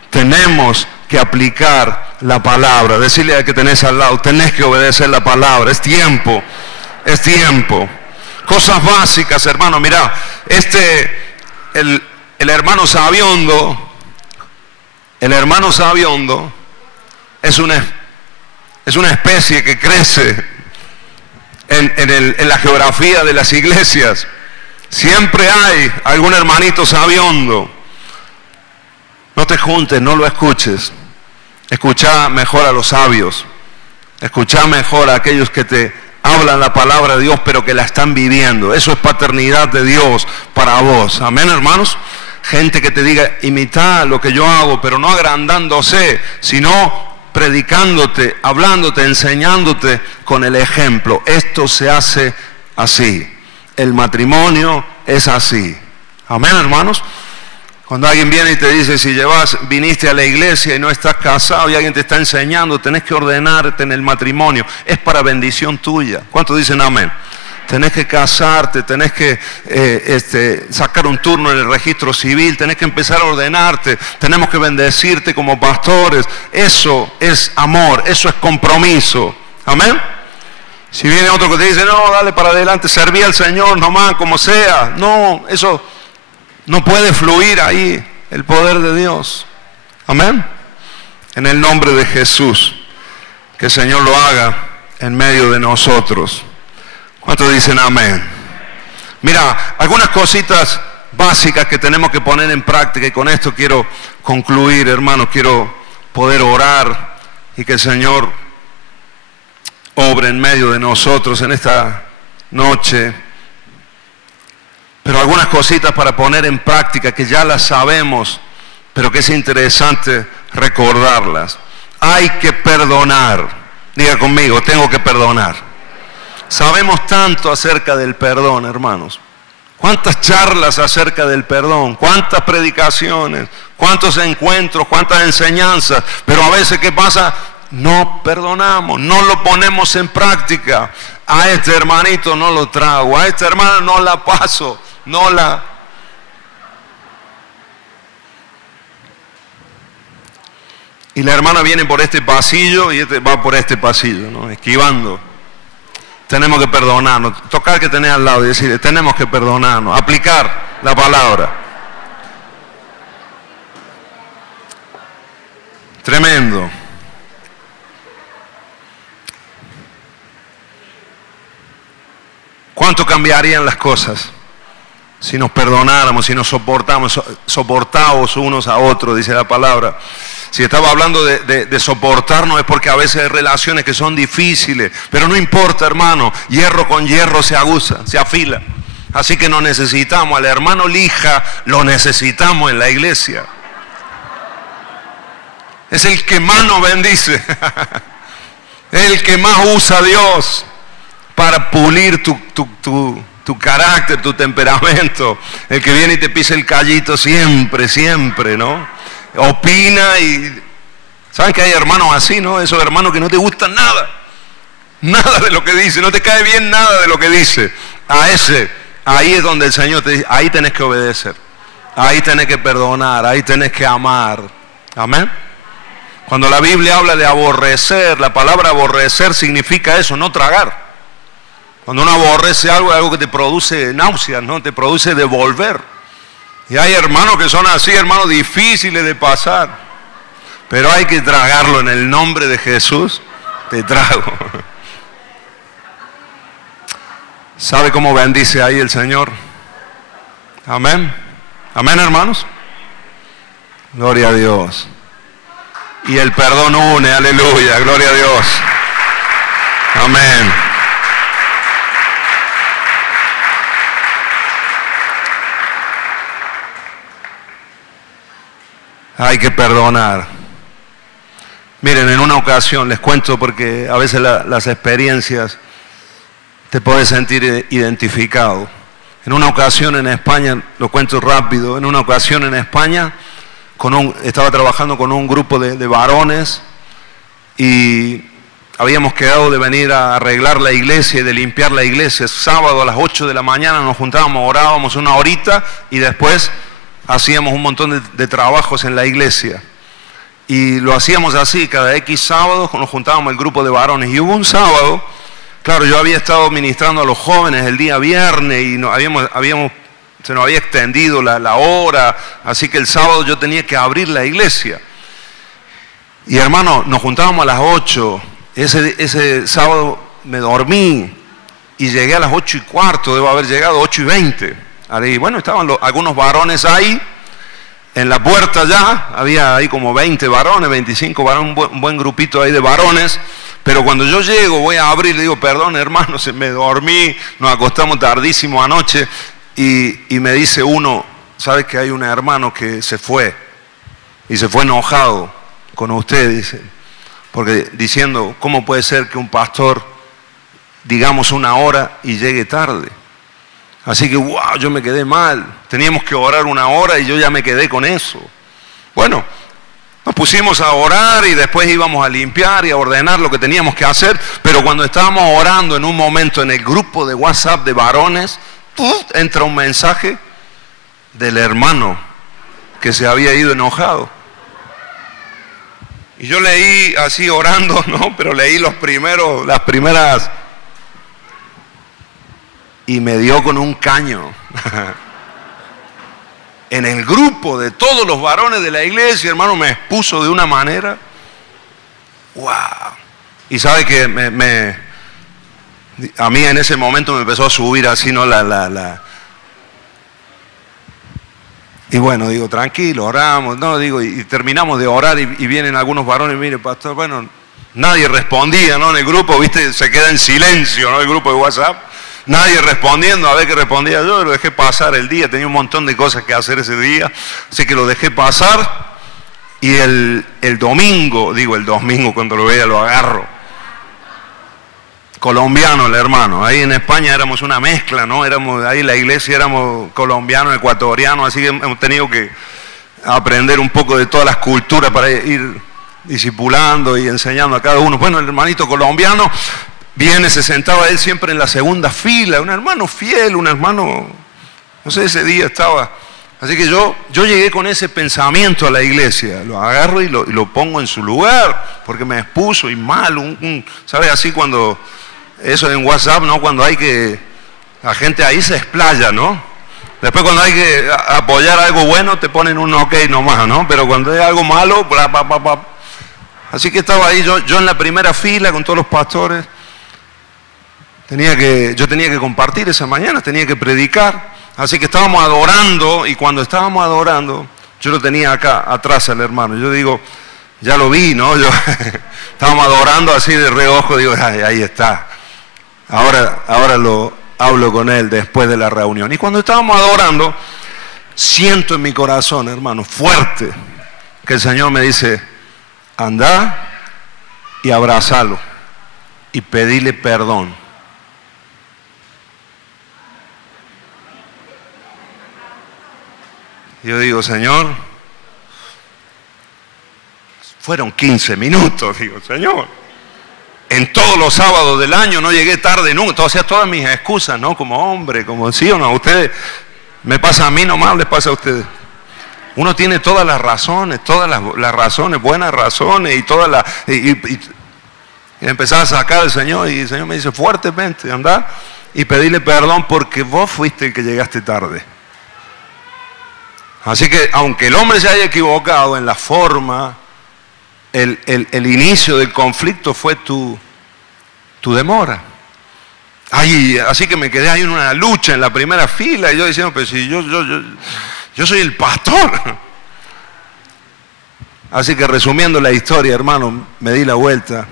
Tenemos que aplicar la palabra. Decirle al que tenés al lado, tenés que obedecer la palabra. Es tiempo, es tiempo. Cosas básicas, hermano. Mirá, el hermano Sabiondo, es una especie que crece en la geografía de las iglesias. Siempre hay algún hermanito sabiondo. No te juntes, no lo escuches. Escucha mejor a los sabios. Escucha mejor a aquellos que te hablan la palabra de Dios, pero que la están viviendo. Eso es paternidad de Dios para vos. Amén, hermanos. Gente que te diga, imita lo que yo hago, pero no agrandándose, sino predicándote, hablándote, enseñándote con el ejemplo. Esto se hace así. El matrimonio es así. Amén, hermanos. Cuando alguien viene y te dice, si viniste a la iglesia y no estás casado y alguien te está enseñando, tenés que ordenarte en el matrimonio. Es para bendición tuya. ¿Cuántos dicen amén? Tenés que casarte, tenés que sacar un turno en el registro civil, tenés que empezar a ordenarte, tenemos que bendecirte como pastores. Eso es amor, eso es compromiso. Amén. Si viene otro que te dice, no, dale para adelante, serví al Señor nomás, como sea. No, eso no puede fluir ahí el poder de Dios. Amén. En el nombre de Jesús, que el Señor lo haga en medio de nosotros. ¿Cuántos dicen amén? Mira, algunas cositas básicas que tenemos que poner en práctica, y con esto quiero concluir, hermanos. Quiero poder orar y que el Señor obre en medio de nosotros en esta noche. Pero algunas cositas para poner en práctica que ya las sabemos, pero que es interesante recordarlas. Hay que perdonar. Diga conmigo, tengo que perdonar. Sabemos tanto acerca del perdón, hermanos. ¿Cuántas charlas acerca del perdón? ¿Cuántas predicaciones? cuántos encuentros, cuántas enseñanzas, pero a veces ¿qué pasa? No perdonamos, no lo ponemos en práctica. A este hermanito no lo trago, a esta hermana no la paso, no la... Y la hermana viene por este pasillo y este va por este pasillo, ¿no? Esquivando. Tenemos que perdonarnos, tocar que tenés al lado y decir, tenemos que perdonarnos, aplicar la palabra. Tremendo. ¿Cuánto cambiarían las cosas si nos perdonáramos, si nos soportamos unos a otros, dice la palabra? Si estaba hablando de soportarnos es porque a veces hay relaciones que son difíciles, pero no importa, hermano, hierro con hierro se aguza, se afila. Así que nos necesitamos, al hermano lija lo necesitamos en la iglesia. Es el que más nos bendice, es el que más usa a Dios para pulir tu carácter, tu temperamento. El que viene y te pisa el callito siempre, siempre, ¿no? Opina y... ¿Saben que hay hermanos así, no? Esos hermanos que no te gustan nada. Nada de lo que dice, no te cae bien nada de lo que dice. A ese, ahí es donde el Señor te dice, ahí tenés que obedecer. Ahí tenés que perdonar, ahí tenés que amar. Amén. Cuando la Biblia habla de aborrecer, la palabra aborrecer significa eso, no tragar. Cuando uno aborrece algo, es algo que te produce náuseas, ¿no? Te produce devolver. Y hay hermanos que son así, hermanos difíciles de pasar. Pero hay que tragarlo en el nombre de Jesús. Te trago. ¿Sabe cómo bendice ahí el Señor? Amén. Amén, hermanos. Gloria a Dios. Y el perdón une, aleluya, gloria a Dios. Amén. Hay que perdonar. Miren, en una ocasión, les cuento porque a veces las experiencias te puedes sentir identificado. En una ocasión en España, lo cuento rápido, en una ocasión en España, estaba trabajando con un grupo de varones y habíamos quedado de venir a arreglar la iglesia y de limpiar la iglesia. Sábado a las 8 de la mañana nos juntábamos, orábamos una horita y después hacíamos un montón de trabajos en la iglesia. Y lo hacíamos así, cada X sábados nos juntábamos el grupo de varones. Y hubo un sábado, claro, yo había estado ministrando a los jóvenes el día viernes y se nos había extendido la hora, así que el sábado yo tenía que abrir la iglesia. Y hermano, nos juntábamos a las 8, ese sábado me dormí y llegué a las 8:15, debo haber llegado 8:20. Y bueno, estaban algunos varones ahí, en la puerta ya, había ahí como 20 varones, 25 varones, un buen grupito ahí de varones. Pero cuando yo llego, voy a abrir, le digo, perdón hermano, me dormí, nos acostamos tardísimo anoche. Y me dice uno, ¿sabes que hay un hermano que se fue? Y se fue enojado con usted, dice. Porque diciendo, ¿cómo puede ser que un pastor digamos una hora y llegue tarde? Así que, wow, yo me quedé mal. Teníamos que orar una hora y yo ya me quedé con eso. Bueno, nos pusimos a orar y después íbamos a limpiar y a ordenar lo que teníamos que hacer. Pero cuando estábamos orando en un momento en el grupo de WhatsApp de varones, entra un mensaje del hermano que se había ido enojado. Y yo leí así orando, ¿no? Pero leí las primeras... Y me dio con un caño. En el grupo de todos los varones de la iglesia, hermano, me expuso de una manera. ¡Wow! Y sabe que a mí en ese momento me empezó a subir así, ¿no? Y bueno, digo, tranquilo, oramos, ¿no? Digo, y terminamos de orar y vienen algunos varones, mire, pastor, bueno, nadie respondía, ¿no? En el grupo, viste, se queda en silencio, ¿no? El grupo de WhatsApp. Nadie respondiendo, a ver qué respondía yo, lo dejé pasar el día, tenía un montón de cosas que hacer ese día, así que lo dejé pasar y el domingo cuando lo veía lo agarro. Colombiano el hermano, ahí en España éramos una mezcla, ¿no? Ahí en la iglesia éramos colombianos, ecuatorianos, así que hemos tenido que aprender un poco de todas las culturas para ir discipulando y enseñando a cada uno. Bueno, el hermanito colombiano viene, se sentaba él siempre en la segunda fila, un hermano fiel, un hermano, no sé, ese día estaba. Así que yo llegué con ese pensamiento a la iglesia, lo agarro y lo pongo en su lugar, porque me expuso y mal, ¿sabes? Así cuando, eso en WhatsApp, ¿no? Cuando hay que, la gente ahí se explaya, ¿no? Después cuando hay que apoyar algo bueno te ponen un ok nomás, ¿no? Pero cuando hay algo malo, bla, bla, bla, bla. Así que estaba ahí yo en la primera fila con todos los pastores. Yo tenía que compartir esa mañana, tenía que predicar. Así que estábamos adorando, y cuando estábamos adorando, yo lo tenía acá atrás al hermano. Yo digo, ya lo vi, ¿no? Estábamos adorando así de reojo, digo, ay, ahí está. Ahora lo hablo con él después de la reunión. Y cuando estábamos adorando, siento en mi corazón, hermano, fuerte, que el Señor me dice, anda y abrazalo y pedile perdón. Yo digo, Señor, fueron 15 minutos, digo, Señor. En todos los sábados del año no llegué tarde nunca, o sea, todas mis excusas, ¿no? Como hombre, como sí o no, a ustedes, me pasa a mí nomás, les pasa a ustedes. Uno tiene todas las razones, buenas razones, y todas las... Y empezaba a sacar al Señor, y el Señor me dice, fuertemente, andá y pedirle perdón porque vos fuiste el que llegaste tarde. Así que, aunque el hombre se haya equivocado en la forma, el inicio del conflicto fue tu demora. Así que me quedé ahí en una lucha en la primera fila, y yo diciendo, pero si yo soy el pastor. Así que, resumiendo la historia, hermano, me di la vuelta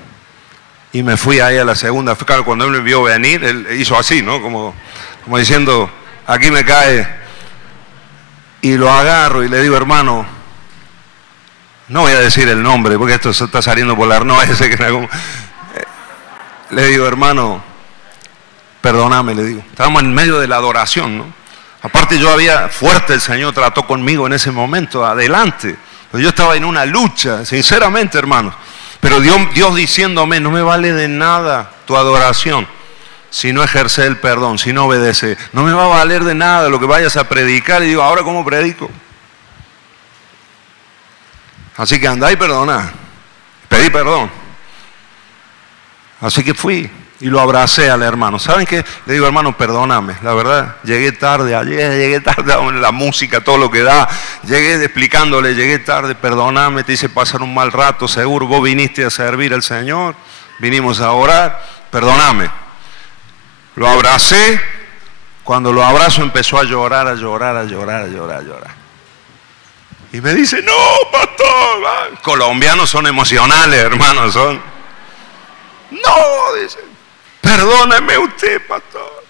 y me fui ahí a la segunda fila. Cuando él me vio venir, él hizo así, ¿no? Como diciendo, aquí me cae. Y lo agarro y le digo, hermano, no voy a decir el nombre porque esto está saliendo por la... No, ese que le digo, hermano, perdóname, le digo. Estábamos en medio de la adoración, ¿no? Aparte yo fuerte el Señor trató conmigo en ese momento, adelante. Pero yo estaba en una lucha, sinceramente, hermanos. Pero Dios diciéndome, no me vale de nada tu adoración si no ejerce el perdón, si no obedece. No me va a valer de nada lo que vayas a predicar. Y digo, ¿ahora cómo predico? Así que andá y perdoná. Pedí perdón. Así que fui y lo abracé al hermano. ¿Saben qué? Le digo, hermano, perdóname. La verdad, llegué tarde ayer, llegué tarde a la música, todo lo que da. Llegué explicándole, llegué tarde, perdóname, te hice pasar un mal rato, seguro. Vos viniste a servir al Señor, vinimos a orar, perdóname. Lo abracé, cuando lo abrazo empezó a llorar. Y me dice, no, pastor, colombianos son emocionales, hermanos, son. No, dice, perdóneme usted, pastor.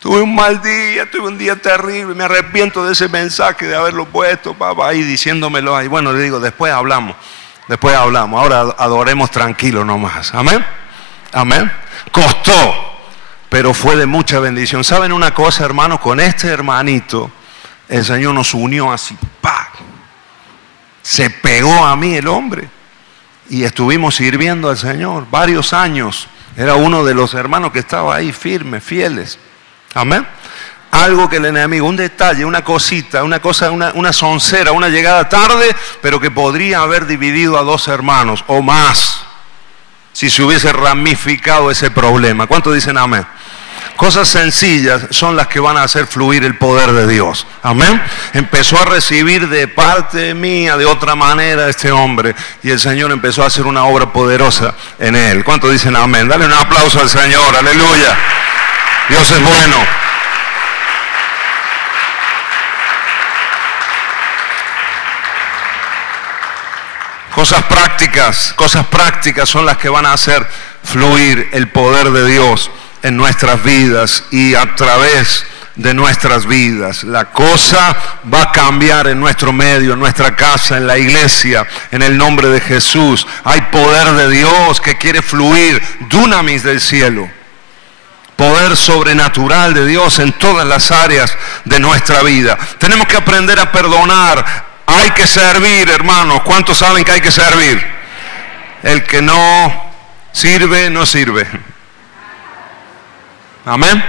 Tuve un mal día, tuve un día terrible, me arrepiento de ese mensaje, de haberlo puesto, papá, ahí diciéndomelo ahí. Bueno, le digo, después hablamos, ahora adoremos tranquilos nomás, amén, amén. Costó, pero fue de mucha bendición. ¿Saben una cosa, hermanos? Con este hermanito, el Señor nos unió así, ¡pah! Se pegó a mí el hombre y estuvimos sirviendo al Señor varios años. Era uno de los hermanos que estaba ahí firmes, fieles. Amén. Algo que el enemigo, un detalle, una cosita, una soncera, una llegada tarde, pero que podría haber dividido a dos hermanos o más si se hubiese ramificado ese problema. ¿Cuántos dicen amén? Cosas sencillas son las que van a hacer fluir el poder de Dios. Amén. Empezó a recibir de parte mía de otra manera este hombre, y el Señor empezó a hacer una obra poderosa en él. ¿Cuántos dicen amén? Dale un aplauso al Señor. Aleluya. Dios es bueno. Cosas prácticas son las que van a hacer fluir el poder de Dios en nuestras vidas y a través de nuestras vidas. La cosa va a cambiar en nuestro medio, en nuestra casa, en la iglesia, en el nombre de Jesús. Hay poder de Dios que quiere fluir, dunamis del cielo. Poder sobrenatural de Dios en todas las áreas de nuestra vida. Tenemos que aprender a perdonar Hay que servir, hermanos. ¿Cuántos saben que hay que servir? El que no sirve, no sirve. Amén.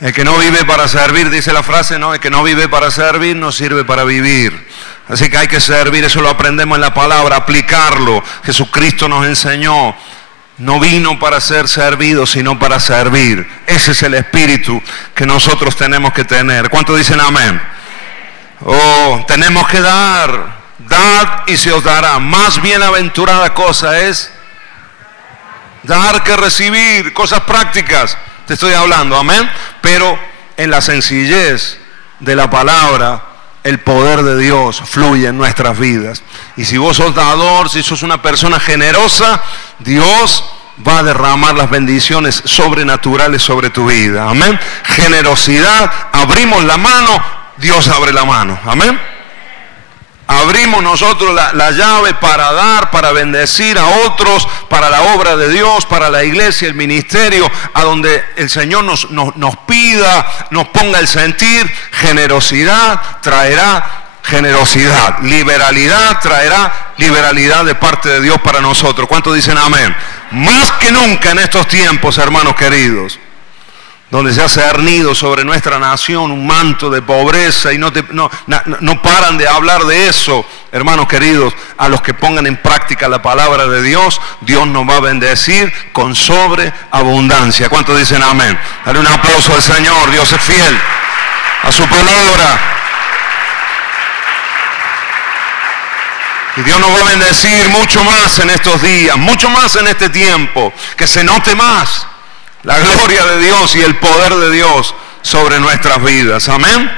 El que no vive para servir, dice la frase, no, el que no vive para servir, no sirve para vivir. Así que hay que servir, eso lo aprendemos en la palabra, aplicarlo. Jesucristo nos enseñó, no vino para ser servido, sino para servir. Ese es el espíritu que nosotros tenemos que tener. ¿Cuántos dicen amén? Oh, tenemos que dar, dad y se os dará. Más bienaventurada cosa es dar que recibir, cosas prácticas. Te estoy hablando, amén. Pero en la sencillez de la palabra, el poder de Dios fluye en nuestras vidas. Y si vos sos dador, si sos una persona generosa, Dios va a derramar las bendiciones sobrenaturales sobre tu vida. Amén. Generosidad, abrimos la mano, Dios abre la mano. Amén. Abrimos nosotros la llave para dar, para bendecir a otros, para la obra de Dios, para la iglesia, el ministerio, a donde el Señor nos pida, nos ponga el sentir. Generosidad traerá generosidad, liberalidad traerá liberalidad de parte de Dios para nosotros. ¿Cuántos dicen amén? Más que nunca en estos tiempos, hermanos queridos, donde se ha cernido sobre nuestra nación un manto de pobreza y no paran de hablar de eso, hermanos queridos. A los que pongan en práctica la palabra de Dios, Dios nos va a bendecir con sobreabundancia. ¿Cuántos dicen amén? Dale un aplauso al Señor. Dios es fiel a su palabra. Y Dios nos va a bendecir mucho más en estos días, mucho más en este tiempo, que se note más la gloria de Dios y el poder de Dios sobre nuestras vidas. Amén.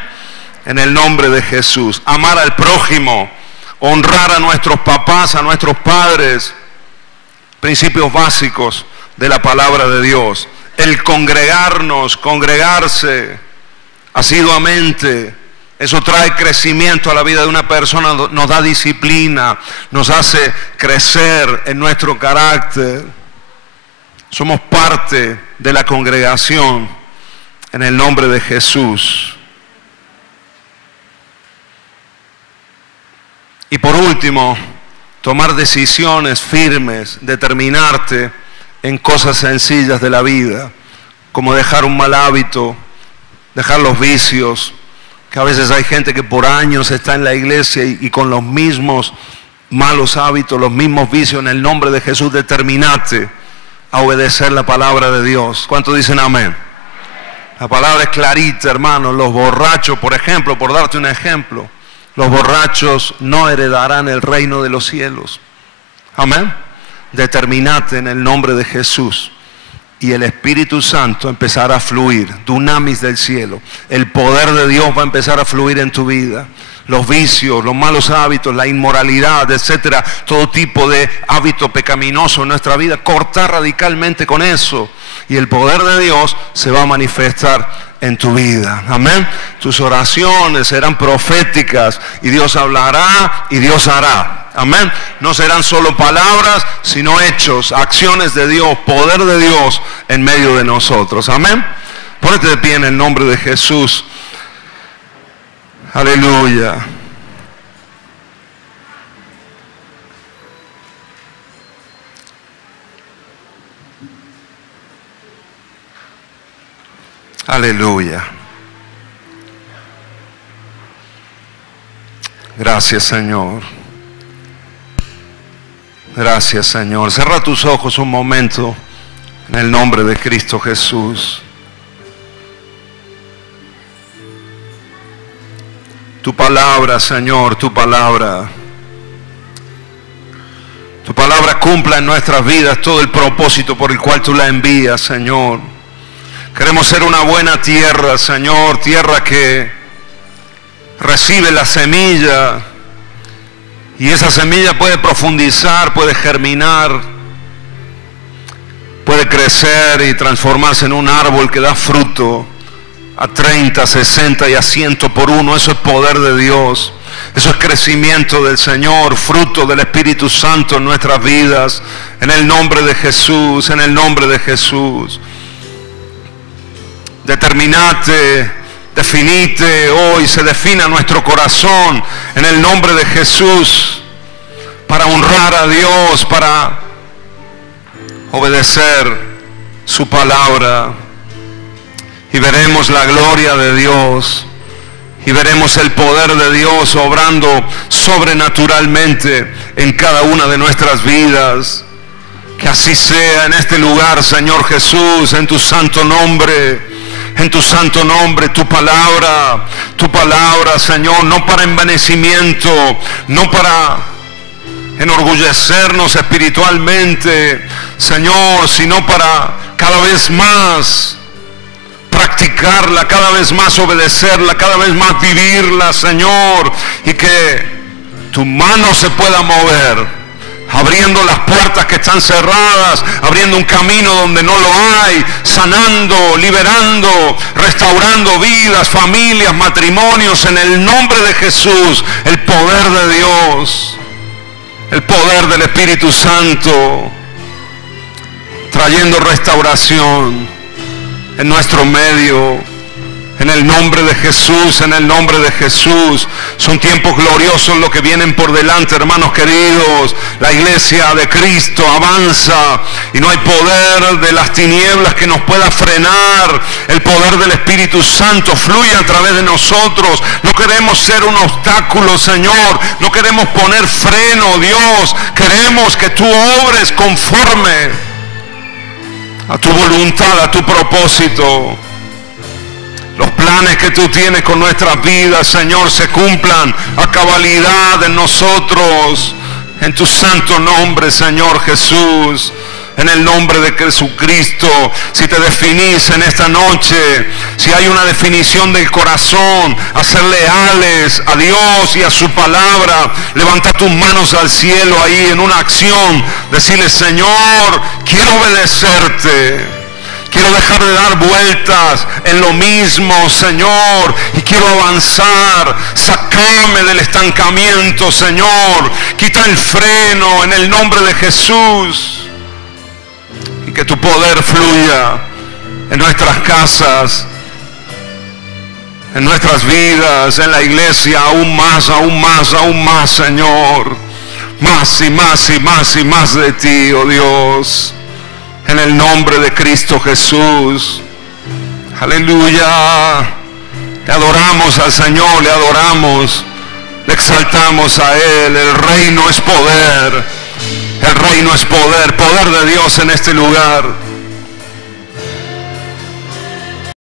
En el nombre de Jesús. Amar al prójimo, honrar a nuestros papás, a nuestros padres. Principios básicos de la palabra de Dios. El congregarnos, congregarse asiduamente. Eso trae crecimiento a la vida de una persona, nos da disciplina, nos hace crecer en nuestro carácter. Somos parte de la congregación en el nombre de Jesús. Y por último, tomar decisiones firmes, determinarte en cosas sencillas de la vida, como dejar un mal hábito, dejar los vicios, que a veces hay gente que por años está en la iglesia y con los mismos malos hábitos, los mismos vicios. En el nombre de Jesús, determinate a obedecer la palabra de Dios. ¿Cuántos dicen amén? La palabra es clarita, hermanos. Los borrachos, por ejemplo, por darte un ejemplo, los borrachos no heredarán el reino de los cielos. Amén. Determinate en el nombre de Jesús y el Espíritu Santo empezará a fluir, dunamis del cielo. El poder de Dios va a empezar a fluir en tu vida. Los vicios, los malos hábitos, la inmoralidad, etcétera, todo tipo de hábito pecaminoso en nuestra vida, cortar radicalmente con eso y el poder de Dios se va a manifestar en tu vida. Amén. Tus oraciones serán proféticas y Dios hablará y Dios hará. Amén. No serán solo palabras, sino hechos, acciones de Dios, poder de Dios en medio de nosotros. Amén. Ponete de pie en el nombre de Jesús. Aleluya. Aleluya. Gracias, Señor. Gracias, Señor. Cierra tus ojos un momento en el nombre de Cristo Jesús. Tu palabra, Señor, tu palabra cumpla en nuestras vidas todo el propósito por el cual tú la envías, Señor. Queremos ser una buena tierra, Señor, tierra que recibe la semilla y esa semilla puede profundizar, puede germinar, puede crecer y transformarse en un árbol que da fruto a 30, 60 y a 100 por uno. Eso es poder de Dios. Eso es crecimiento del Señor, fruto del Espíritu Santo en nuestras vidas. En el nombre de Jesús, en el nombre de Jesús. Determinate Definite hoy, se defina nuestro corazón en el nombre de Jesús, para honrar a Dios, para obedecer su palabra. Y veremos la gloria de Dios, y veremos el poder de Dios obrando sobrenaturalmente en cada una de nuestras vidas. Que así sea en este lugar, Señor Jesús, en tu santo nombre. En tu santo nombre, tu palabra, Señor, no para envanecimiento, no para enorgullecernos espiritualmente, Señor, sino para cada vez más practicarla, cada vez más obedecerla, cada vez más vivirla, Señor, y que tu mano se pueda mover, abriendo las puertas que están cerradas, abriendo un camino donde no lo hay, sanando, liberando, restaurando vidas, familias, matrimonios, en el nombre de Jesús. El poder de Dios, el poder del Espíritu Santo, trayendo restauración en nuestro medio. En el nombre de Jesús, en el nombre de Jesús. Son tiempos gloriosos los que vienen por delante, hermanos queridos. La iglesia de Cristo avanza y no hay poder de las tinieblas que nos pueda frenar. El poder del Espíritu Santo fluye a través de nosotros. No queremos ser un obstáculo, Señor. No queremos poner freno, Dios. Queremos que tú obres conforme a tu voluntad, a tu propósito. Los planes que tú tienes con nuestras vidas, Señor, se cumplan a cabalidad en nosotros. En tu santo nombre, Señor Jesús. En el nombre de Jesucristo. Si te definís en esta noche, si hay una definición del corazón, a ser leales a Dios y a su palabra, levanta tus manos al cielo ahí en una acción. Decirle: Señor, quiero obedecerte. Quiero dejar de dar vueltas en lo mismo, Señor, y quiero avanzar. Sácame del estancamiento, Señor. Quita el freno en el nombre de Jesús. Y que tu poder fluya en nuestras casas, en nuestras vidas, en la iglesia, aún más, aún más, aún más, Señor. Más y más y más y más de ti, oh Dios. En el nombre de Cristo Jesús. Aleluya. Le adoramos al Señor, le adoramos, le exaltamos a Él. El reino es poder. El reino es poder. Poder de Dios en este lugar.